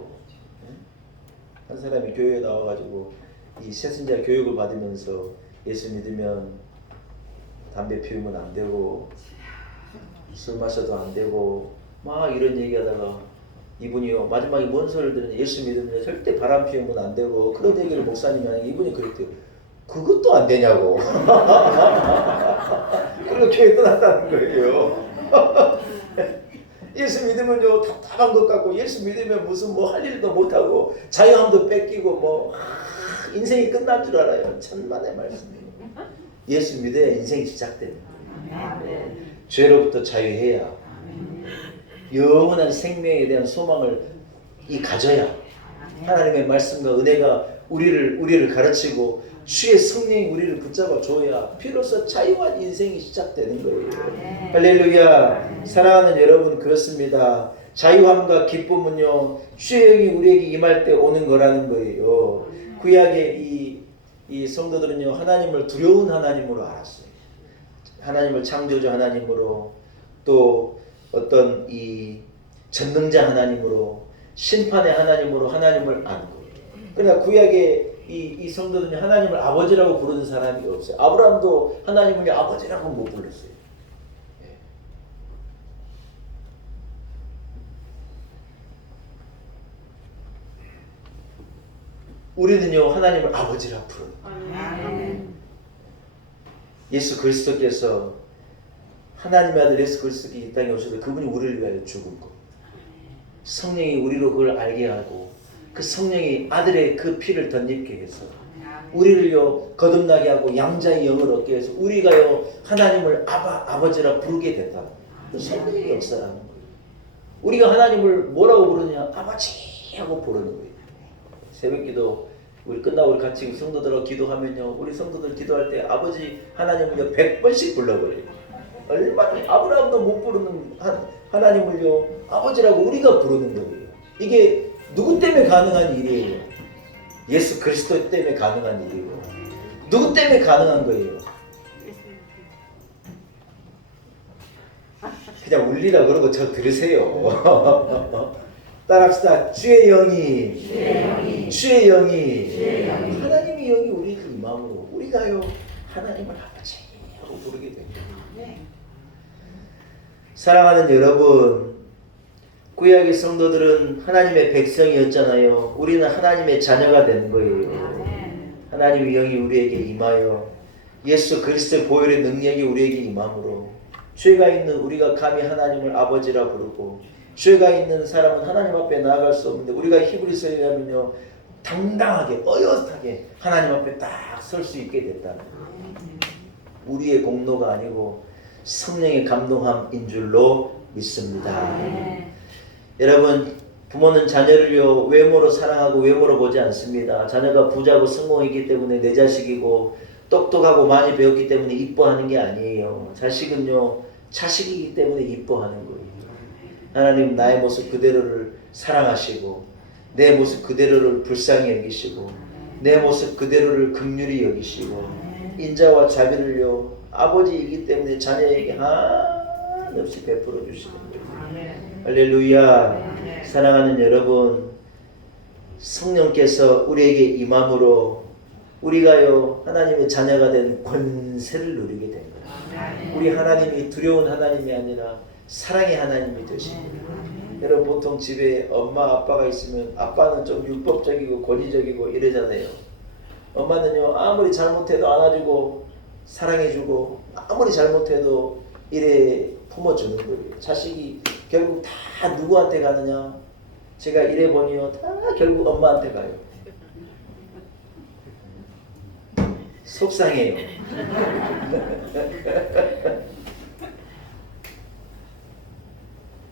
한 사람이 교회에 나와가지고 이 새신자 교육을 받으면서 예수 믿으면 담배 피우면 안 되고 술 마셔도 안 되고 막 이런 얘기하다가 이분이요 마지막에 뭔 소리를 들으니 예수 믿으면 절대 바람 피우면 안 되고 그런 얘기를 목사님이 하니까 이분이 그랬대요. 그것도 안 되냐고. 그리고 교회 떠났다는 거예요. 예수 믿으면요 답답한 것 같고 예수 믿으면 무슨 뭐 할 일도 못하고 자유함도 뺏기고 뭐 인생이 끝난 줄 알아요. 천만의 말씀이에요. 예수 믿어야 인생이 시작되는 거예요. 죄로부터 자유해야 영원한 생명에 대한 소망을 가져야 하나님의 말씀과 은혜가 우리를 가르치고 주의 성령이 우리를 붙잡아 줘야 비로소 자유한 인생이 시작되는 거예요. 할렐루야. 사랑하는 여러분 그렇습니다. 자유함과 기쁨은요 주의 영이 우리에게 임할 때 오는 거라는 거예요. 구약의 이 성도들은요 하나님을 두려운 하나님으로 알았어요. 하나님을 창조주 하나님으로 또 어떤 이 전능자 하나님으로 심판의 하나님으로 하나님을 안고 그러나 구약의 이 성도들은 하나님을 아버지라고 부르는 사람이 없어요. 아브라함도 하나님을 아버지라고 못 불렀어요. 예. 우리는요 하나님을 아버지라고 부르는 거예요. 예수 그리스도께서 하나님의 아들 예수 그리스도께 이 땅에 오셔서 그분이 우리를 위하여 죽은 것 성령이 우리로 그걸 알게 하고 그 성령이 아들의 그 피를 덧입게 해서 우리를요 거듭나게 하고 양자의 영을 얻게 해서 우리가요 하나님을 아버지라 부르게 됐다. 그 성령의 역사라는 거예요. 우리가 하나님을 뭐라고 부르냐 아버지 하고 부르는 거예요. 새벽기도 우리 끝나고 같이 성도들하고 기도하면요 우리 성도들 기도할 때 아버지 하나님을요 100번씩 불러버려요. 얼마나 아브라함도 못 부르는 하나님을요 아버지라고 우리가 부르는 거예요. 이게 누구 때문에 가능한 일이에요? 예수 그리스도 때문에 가능한 일이에요. 누구 때문에 가능한 거예요? 그냥 울리라 그러고 저 들으세요. 따라합시다. 주의 영이 하나님의 영이 우리를 임함으로 우리가요 하나님을 아버지 하고 부르게 됩니다. 사랑하는 여러분 구약의 성도들은 하나님의 백성이었잖아요. 우리는 하나님의 자녀가 된 거예요. 하나님의 영이 우리에게 임하여 예수 그리스도의 보혈의 능력이 우리에게 임함으로 죄가 있는 우리가 감히 하나님을 아버지라 부르고 죄가 있는 사람은 하나님 앞에 나아갈 수 없는데 우리가 히브리서에 의하면요 당당하게 어엿하게 하나님 앞에 딱 설 수 있게 됐다는 거예요. 우리의 공로가 아니고 성령의 감동함인 줄로 믿습니다. 여러분 부모는 자녀를요 외모로 사랑하고 외모로 보지 않습니다. 자녀가 부자고 성공이기 때문에 내 자식이고 똑똑하고 많이 배웠기 때문에 이뻐하는 게 아니에요. 자식은요 자식이기 때문에 이뻐하는 거예요. 하나님 나의 모습 그대로를 사랑하시고 내 모습 그대로를 불쌍히 여기시고 내 모습 그대로를 긍휼히 여기시고 인자와 자비를요 아버지이기 때문에 자녀에게 한없이 베풀어 주시는 거예요. 할렐루야. 사랑하는 여러분 성령께서 우리에게 임함으로 우리가요 하나님의 자녀가 된 권세를 누리게 된 거예요. 우리 하나님이 두려운 하나님이 아니라 사랑의 하나님이 되십니다. 여러분 보통 집에 엄마 아빠가 있으면 아빠는 좀 율법적이고 권위적이고 이러잖아요. 엄마는요 아무리 잘못해도 안아주고 사랑해주고 아무리 잘못해도 이래 품어주는 거예요. 자식이 결국 다 누구한테 가느냐? 제가 이래 보니요 다 결국 엄마한테 가요. 속상해요.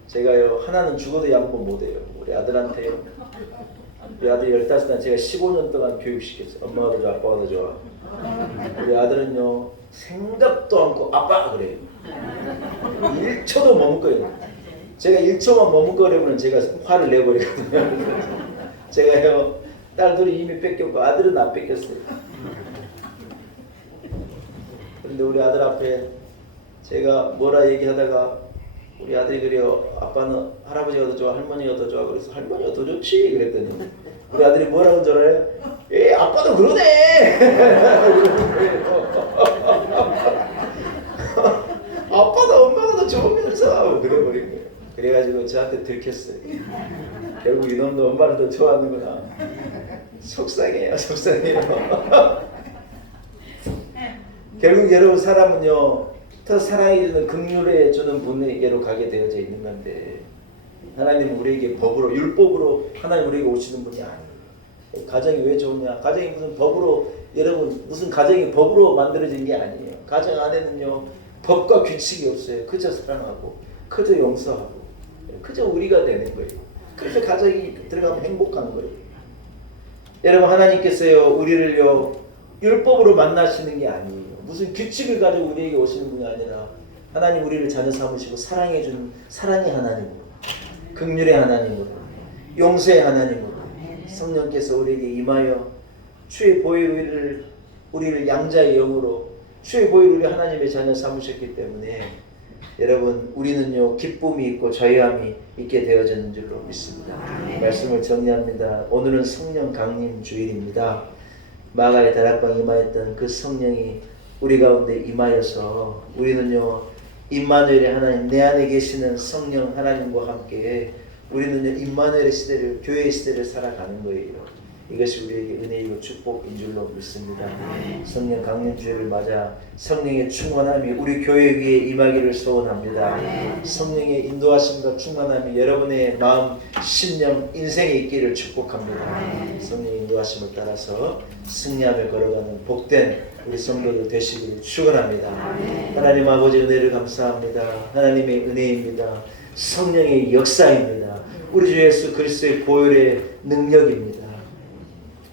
제가요 하나는 죽어도 양보 못해요. 우리 아들한테요. 우리 아들 15살 제가 15년 동안 교육시켰어요. 엄마가 더 좋아 아빠가 더 좋아. 우리 아들은요 생각도 않고 아빠 그래요. 1초도 머뭇거려요. 제가 1초만 머뭇거리면 제가 화를 내버리거든요. 제가요 딸들이 이미 뺏겼고 아들은 안 뺏겼어요. 그런데 우리 아들 앞에 제가 뭐라 얘기하다가 우리 아들이 그래요. 아빠는 할아버지가 더 좋아 할머니가 더 좋아. 그래서 할머니가 더 좋지 그랬더니 우리 아들이 뭐라고 줄 알아요? 에 아빠도 그러네. 아빠도 엄마가 더 좋으면서 그래버린 거예요. 그래가지고 저한테 들켰어요. 결국 이놈도 엄마를 더 좋아하는구나. 속상해요. 결국 여러분 사람은요 더 사랑해주는 긍휼해주는 분에게로 가게 되어져 있는 건데 하나님은 우리에게 법으로 율법으로 하나님 우리에게 오시는 분이 아니에요. 가정이 왜 좋냐? 가정이 무슨 법으로 여러분 무슨 가정이 법으로 만들어진 게 아니에요. 가정 안에는요 법과 규칙이 없어요. 그저 사랑하고 그저 용서하고 그저 우리가 되는 거예요. 그래서 가정이 들어가면 행복한 거예요. 여러분 하나님께서요 우리를요 율법으로 만나시는 게 아니에요. 무슨 규칙을 가지고 우리에게 오시는 분이 아니라 하나님 우리를 자녀 삼으시고 사랑해주는 사랑의 하나님으로 긍휼의 하나님으로 용서의 하나님으로 성령께서 우리에게 임하여 주의 보혈 우리를 양자의 영으로 주의 보혈 우리 하나님의 자녀 삼으셨기 때문에 여러분 우리는요 기쁨이 있고 자유함이 있게 되어지는 줄로 믿습니다. 말씀을 정리합니다. 오늘은 성령 강림 주일입니다. 마가의 다락방에 임하였던 그 성령이 우리 가운데 임하여서 우리는요 임마누엘의 하나님 내 안에 계시는 성령 하나님과 함께 우리는요 임마누엘의 시대를 교회의 시대를 살아가는 거예요. 이것이 우리에게 은혜이고 축복인 줄로 믿습니다. 성령 강림주일을 맞아 성령의 충만함이 우리 교회 위에 임하기를 소원합니다. 성령의 인도하심과 충만함이 여러분의 마음, 심령, 인생에 있기를 축복합니다. 성령의 인도하심을 따라서 승리함을 걸어가는 복된 우리 성도들 되시기를 축원합니다. 하나님 아버지 은혜를 감사합니다. 하나님의 은혜입니다. 성령의 역사입니다. 우리 주 예수 그리스도의 보혈의 능력입니다.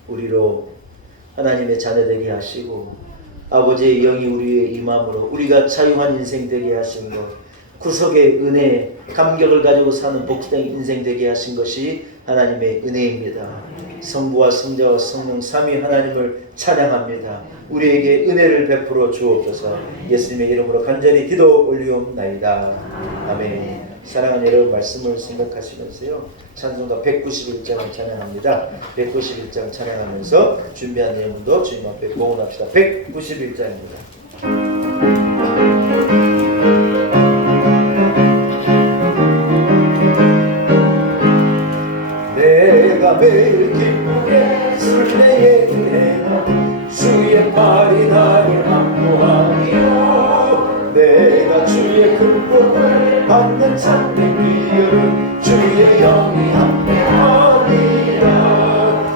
우리로 하나님의 자녀 되게 하시고 아버지의 영이 우리에 임함으로 우리가 자유한 인생 되게 하신 것, 구속의 은혜, 감격을 가지고 사는 복된 인생 되게 하신 것이 하나님의 은혜입니다. 성부와 성자와 성령 삼위 하나님을 찬양합니다. 우리에게 은혜를 베풀어 주옵소서. 예수님의 이름으로 간절히 기도 올리옵나이다. 아멘. 사랑하는 여러분 말씀을 생각하시면서요 찬송가 191장을 찬양합니다. 191장 찬양하면서 준비한 내용도 주님 앞에 공헌합시다. 191장입니다. 내가 매일 기쁘게 순례에 행하고 주의 팔이 나를 안보하며 내가 주의 큰 복을 받는 참된 비결은 주의 영이 함께하리라.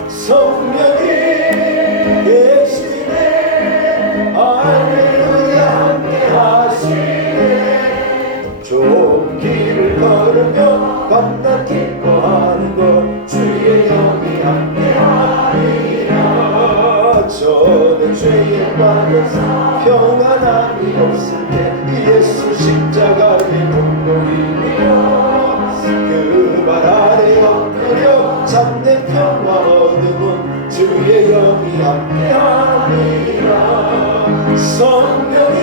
성령이 계시네 할렐루야 함께하시네. 좋은 길을 걸으며 밤낮 기뻐하는 것 주의 영이 함께하리라. 저는 죄에 빠져서 평안함이 없을 때 예수 십자가의 공로이며 그 발 아래 엎드려 참된 평화 얻음은 주의 영이 함께하리라. 성령이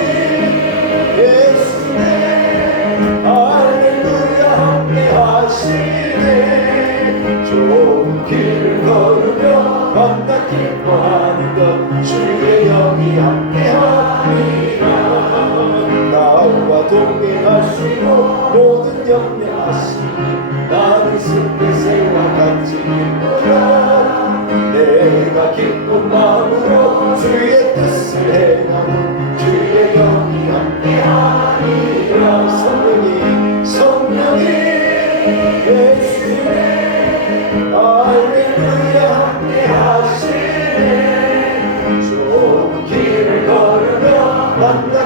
예수네 할렐루야 함께하시네. 좋은 길을 걸으며 밤낮 기뻐하는 것 주의 영이 함께하리라. 나와 동행하시고 모든 염려하시니 나는 숲에새와 같이 기쁘다. 내가 기쁜 마음으로 주의 뜻을 행하고 주의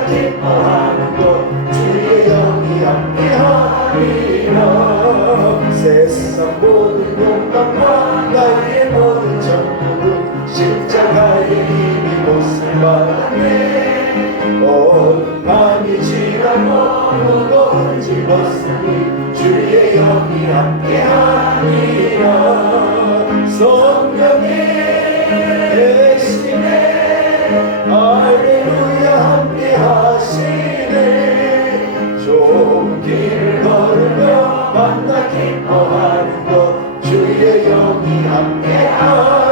만나 기뻐하는 것 주의 영이 함께하리라. 세상 모든 욕망과 나의 모든 전부를 십자가의 힘이 못을 받았네. 온 밤이 지나고 무거운 짐 벗으니 주의 영이 함께하리라. 성령의 대신에 할렐루야 함께하시네. 좋은 길을 걸으며 만나 기뻐하는 것 주의 영이 함께하리라.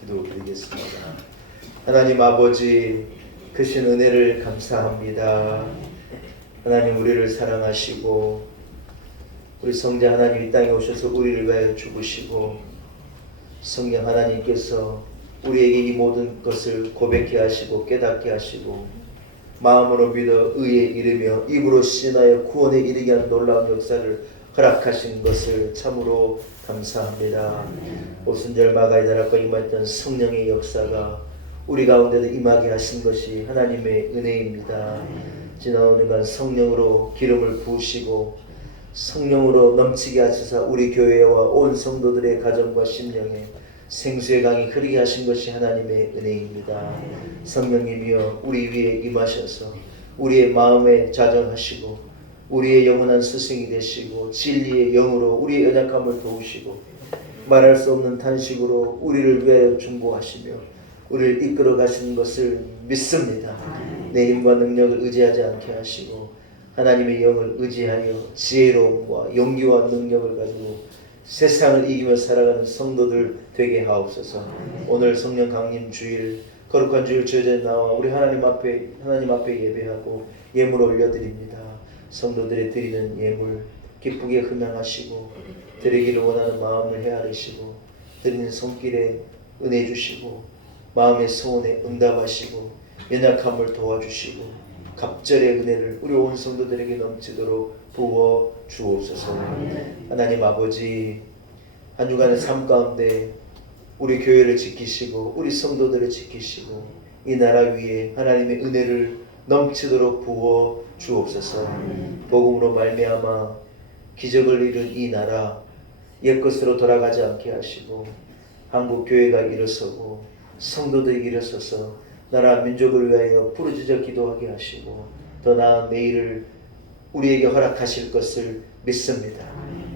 기도드리겠습니다. 하나님 아버지, 크신 은혜를 감사합니다. 하나님, 우리를 사랑하시고 우리 성자 하나님 이 땅에 오셔서 우리를 위하여 죽으시고 성령 하나님께서 우리에게 이 모든 것을 고백케 하시고 깨닫게 하시고 마음으로 믿어 의에 이르며 입으로 신하여 구원에 이르게 한 놀라운 역사를 허락하신 것을 참으로 감사합니다. 오순절 마가의 나라과 임했던 성령의 역사가 우리 가운데도 임하게 하신 것이 하나님의 은혜입니다. 지나온 일간 성령으로 기름을 부으시고 성령으로 넘치게 하시사 우리 교회와 온 성도들의 가정과 심령에 생수의 강이 흐르게 하신 것이 하나님의 은혜입니다. 성령님이여 우리 위에 임하셔서 우리의 마음에 자정하시고 우리의 영원한 스승이 되시고 진리의 영으로 우리의 연약함을 도우시고 말할 수 없는 탄식으로 우리를 위하여 중보하시며 우리를 이끌어 가시는 것을 믿습니다. 내 힘과 능력을 의지하지 않게 하시고 하나님의 영을 의지하여 지혜로움과 용기와 능력을 가지고 세상을 이기며 살아가는 성도들 되게 하옵소서. 오늘 성령 강림 주일, 거룩한 주일 주여전에 나와 우리 하나님 앞에 예배하고 예물 올려드립니다. 성도들의 드리는 예물 기쁘게 흠양하시고 드리기를 원하는 마음을 헤아리시고 드리는 손길에 은혜 주시고 마음의 소원에 응답하시고 연약함을 도와주시고 갑절의 은혜를 우리 온 성도들에게 넘치도록 부어 주옵소서. 하나님 아버지, 한 주간의 삶 가운데 우리 교회를 지키시고 우리 성도들을 지키시고 이 나라 위에 하나님의 은혜를 넘치도록 부어 주옵소서. 복음으로 말미암아 기적을 이룬 이 나라 옛것으로 돌아가지 않게 하시고 한국 교회가 일어서고 성도들이 일어서서 나라 민족을 위하여 부르짖어 기도하게 하시고 더 나은 내일을 우리에게 허락하실 것을 믿습니다.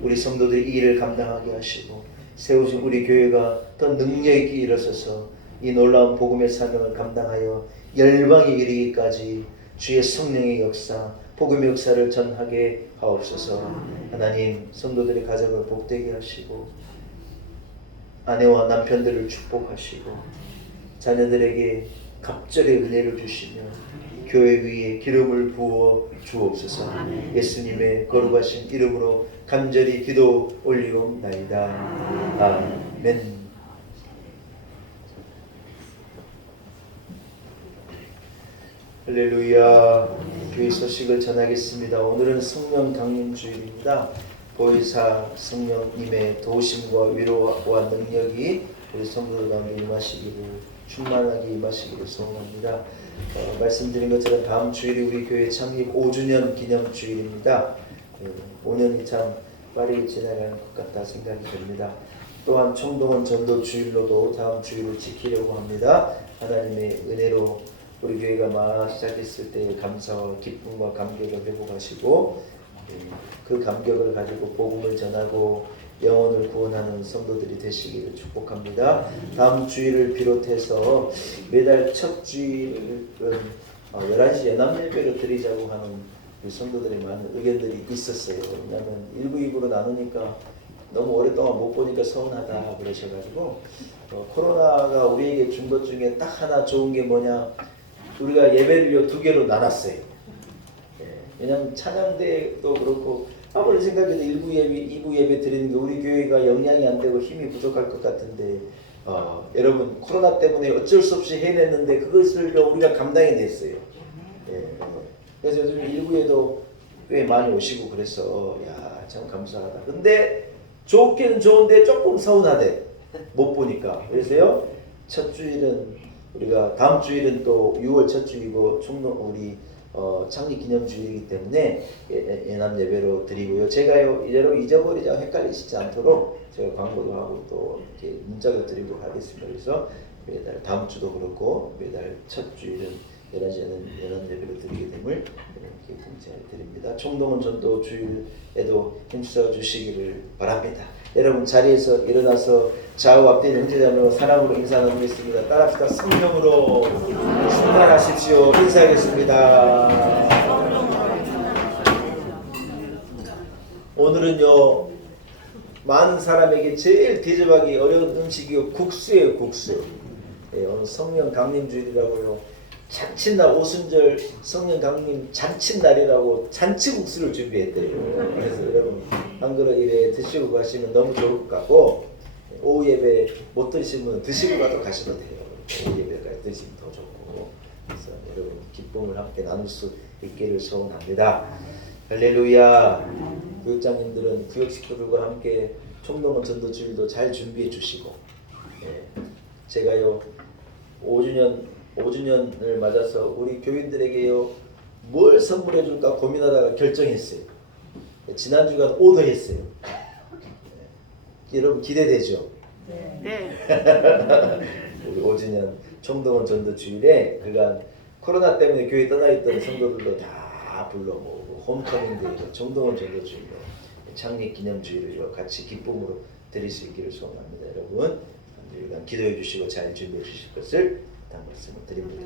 우리 성도들이 이 일을 감당하게 하시고 세우신 우리 교회가 더 능력 있게 일어서서 이 놀라운 복음의 사명을 감당하여 열방에 이르기까지 주의 성령의 역사, 복음의 역사를 전하게 하옵소서. 하나님, 성도들의 가정을 복되게 하시고 아내와 남편들을 축복하시고 자녀들에게 갑절의 은혜를 주시며 교회 위에 기름을 부어 주옵소서. 예수님의 거룩하신 이름으로 간절히 기도 올리옵나이다. 아멘. 할렐루야. 교회 소식을 전하겠습니다. 오늘은 성령 강림 주일입니다. 보혜사 성령님의 도우심과 위로와 능력이 우리 성도들 가운데 임하시기를 충만하게 임하시기를 소원합니다. 말씀드린 것처럼 다음 주일이 우리 교회 창립 5주년 기념 주일입니다. 5년이 참 빠르게 지나가는 것 같다 생각이 듭니다. 또한 총동원 전도 주일로도 다음 주일을 지키려고 합니다. 하나님의 은혜로 우리 교회가 막 시작했을 때의 감사와 기쁨과 감격을 회복하시고 그 감격을 가지고 복음을 전하고 영혼을 구원하는 성도들이 되시기를 축복합니다. 다음 주일을 비롯해서 매달 첫 주일은 11시 연합 예배를 드리자고 하는 우리 성도들의 많은 의견들이 있었어요. 왜냐하면 1부 2부로 나누니까 너무 오랫동안 못 보니까 서운하다 그러셔가지고 코로나가 우리에게 준 것 중에 딱 하나 좋은 게 뭐냐, 우리가 예배를 2개로 나눴어요. 왜냐하면 찬양대도 그렇고 아무리 생각해도 1부 예배, 2부 예배 드리는 게 우리 교회가 영향이 안 되고 힘이 부족할 것 같은데 여러분 코로나 때문에 어쩔 수 없이 해냈는데 그것을 우리가 감당해 냈어요. 그래서 요즘 1부에도 꽤 많이 오시고 그래서 참 감사하다. 근데 좋기는 좋은데 조금 서운하대 못 보니까. 그래서요 첫 주일은 우리가 다음 주일은 또 6월 첫 주이고 총동 우리 창립 기념주일이기 때문에 예남 예배로 드리고요. 제가요 이대로 잊어버리지 않고 헷갈리시지 않도록 제가 광고도 하고 또 이렇게 문자도 드리고 하겠습니다. 그래서 매달 다음 주도 그렇고 매달 첫 주일은 11시에는 예남 예배로 드리게 됨을 이렇게 공지해 드립니다. 총동원 전도 주일에도 힘써 주시기를 바랍니다. 여러분 자리에서 일어나서 좌우 앞뒤 형제자매로 사랑으로 인사 나누겠습니다. 따라합시다. 성령으로 충만하십시오. 인사하겠습니다. 오늘은요 많은 사람에게 제일 대접하기 어려운 음식이 국수예요. 국수. 오늘 성령 강림 주일이라고요. 잔칫날 오순절 성령 강림 잔칫날이라고 잔치국수를 준비했대요. 그래서 여러분 한 그릇 이래 드시고 가시면 너무 좋을 것 같고 오후 예배 못 드시는 분은 드시고 가도 가셔도 돼요. 오후 예배까지 드시면 더 좋고 그래서 여러분 기쁨을 함께 나눌 수 있기를 소원합니다. 할렐루야. 교육장님들은 교육 식구들과 함께 총동원 전도주일도 잘 준비해 주시고 제가요 5주년을 맞아서 우리 교인들에게요 뭘 선물해 줄까 고민하다가 결정했어요. 지난주간 오더했어요. 여러분 기대되죠? 네. 우리 5주년 총동원 전도주일에 그간 코로나 때문에 교회 떠나 있던 성도들도 다 불러 모으고 홈커밍데이로 총동원 전도주일로 창립 기념주일을 같이 기쁨으로 드릴 수 있기를 소원합니다. 여러분 기도해 주시고 잘 준비해 주실 것을 말씀을 드립니다.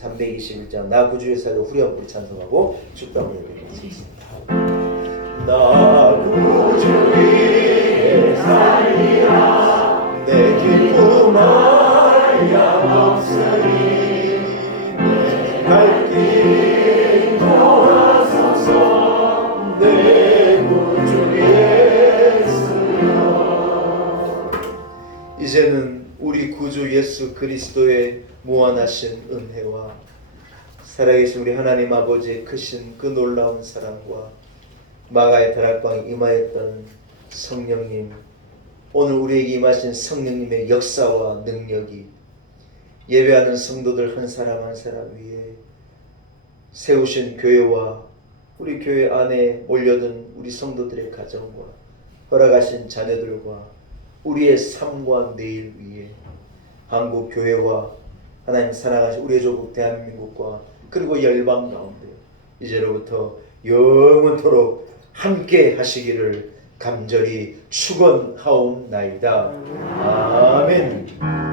321장 나 구주의 살로 후렴 우리 찬송하고 축도함을 드리겠습니다. 나 구주의 살리라 내 기쁨 알량 없으니 내 갈 길 돌아서서 내 구주 예수여. 이제는 우리 구주 예수 그리스도의 무한하신 은혜와 살아계신 우리 하나님 아버지의 크신 그 놀라운 사랑과 마가의 다락방에 임하였던 성령님, 오늘 우리에게 임하신 성령님의 역사와 능력이 예배하는 성도들 한 사람 한 사람 위에 세우신 교회와 우리 교회 안에 몰려든 우리 성도들의 가정과 허락하신 자녀들과 우리의 삶과 내일 위에 한국 교회와 하나님 사랑하신 우리의 조국 대한민국과 그리고 열방 가운데 이제로부터 영원토록 함께 하시기를 간절히 축원하옵나이다. 아멘.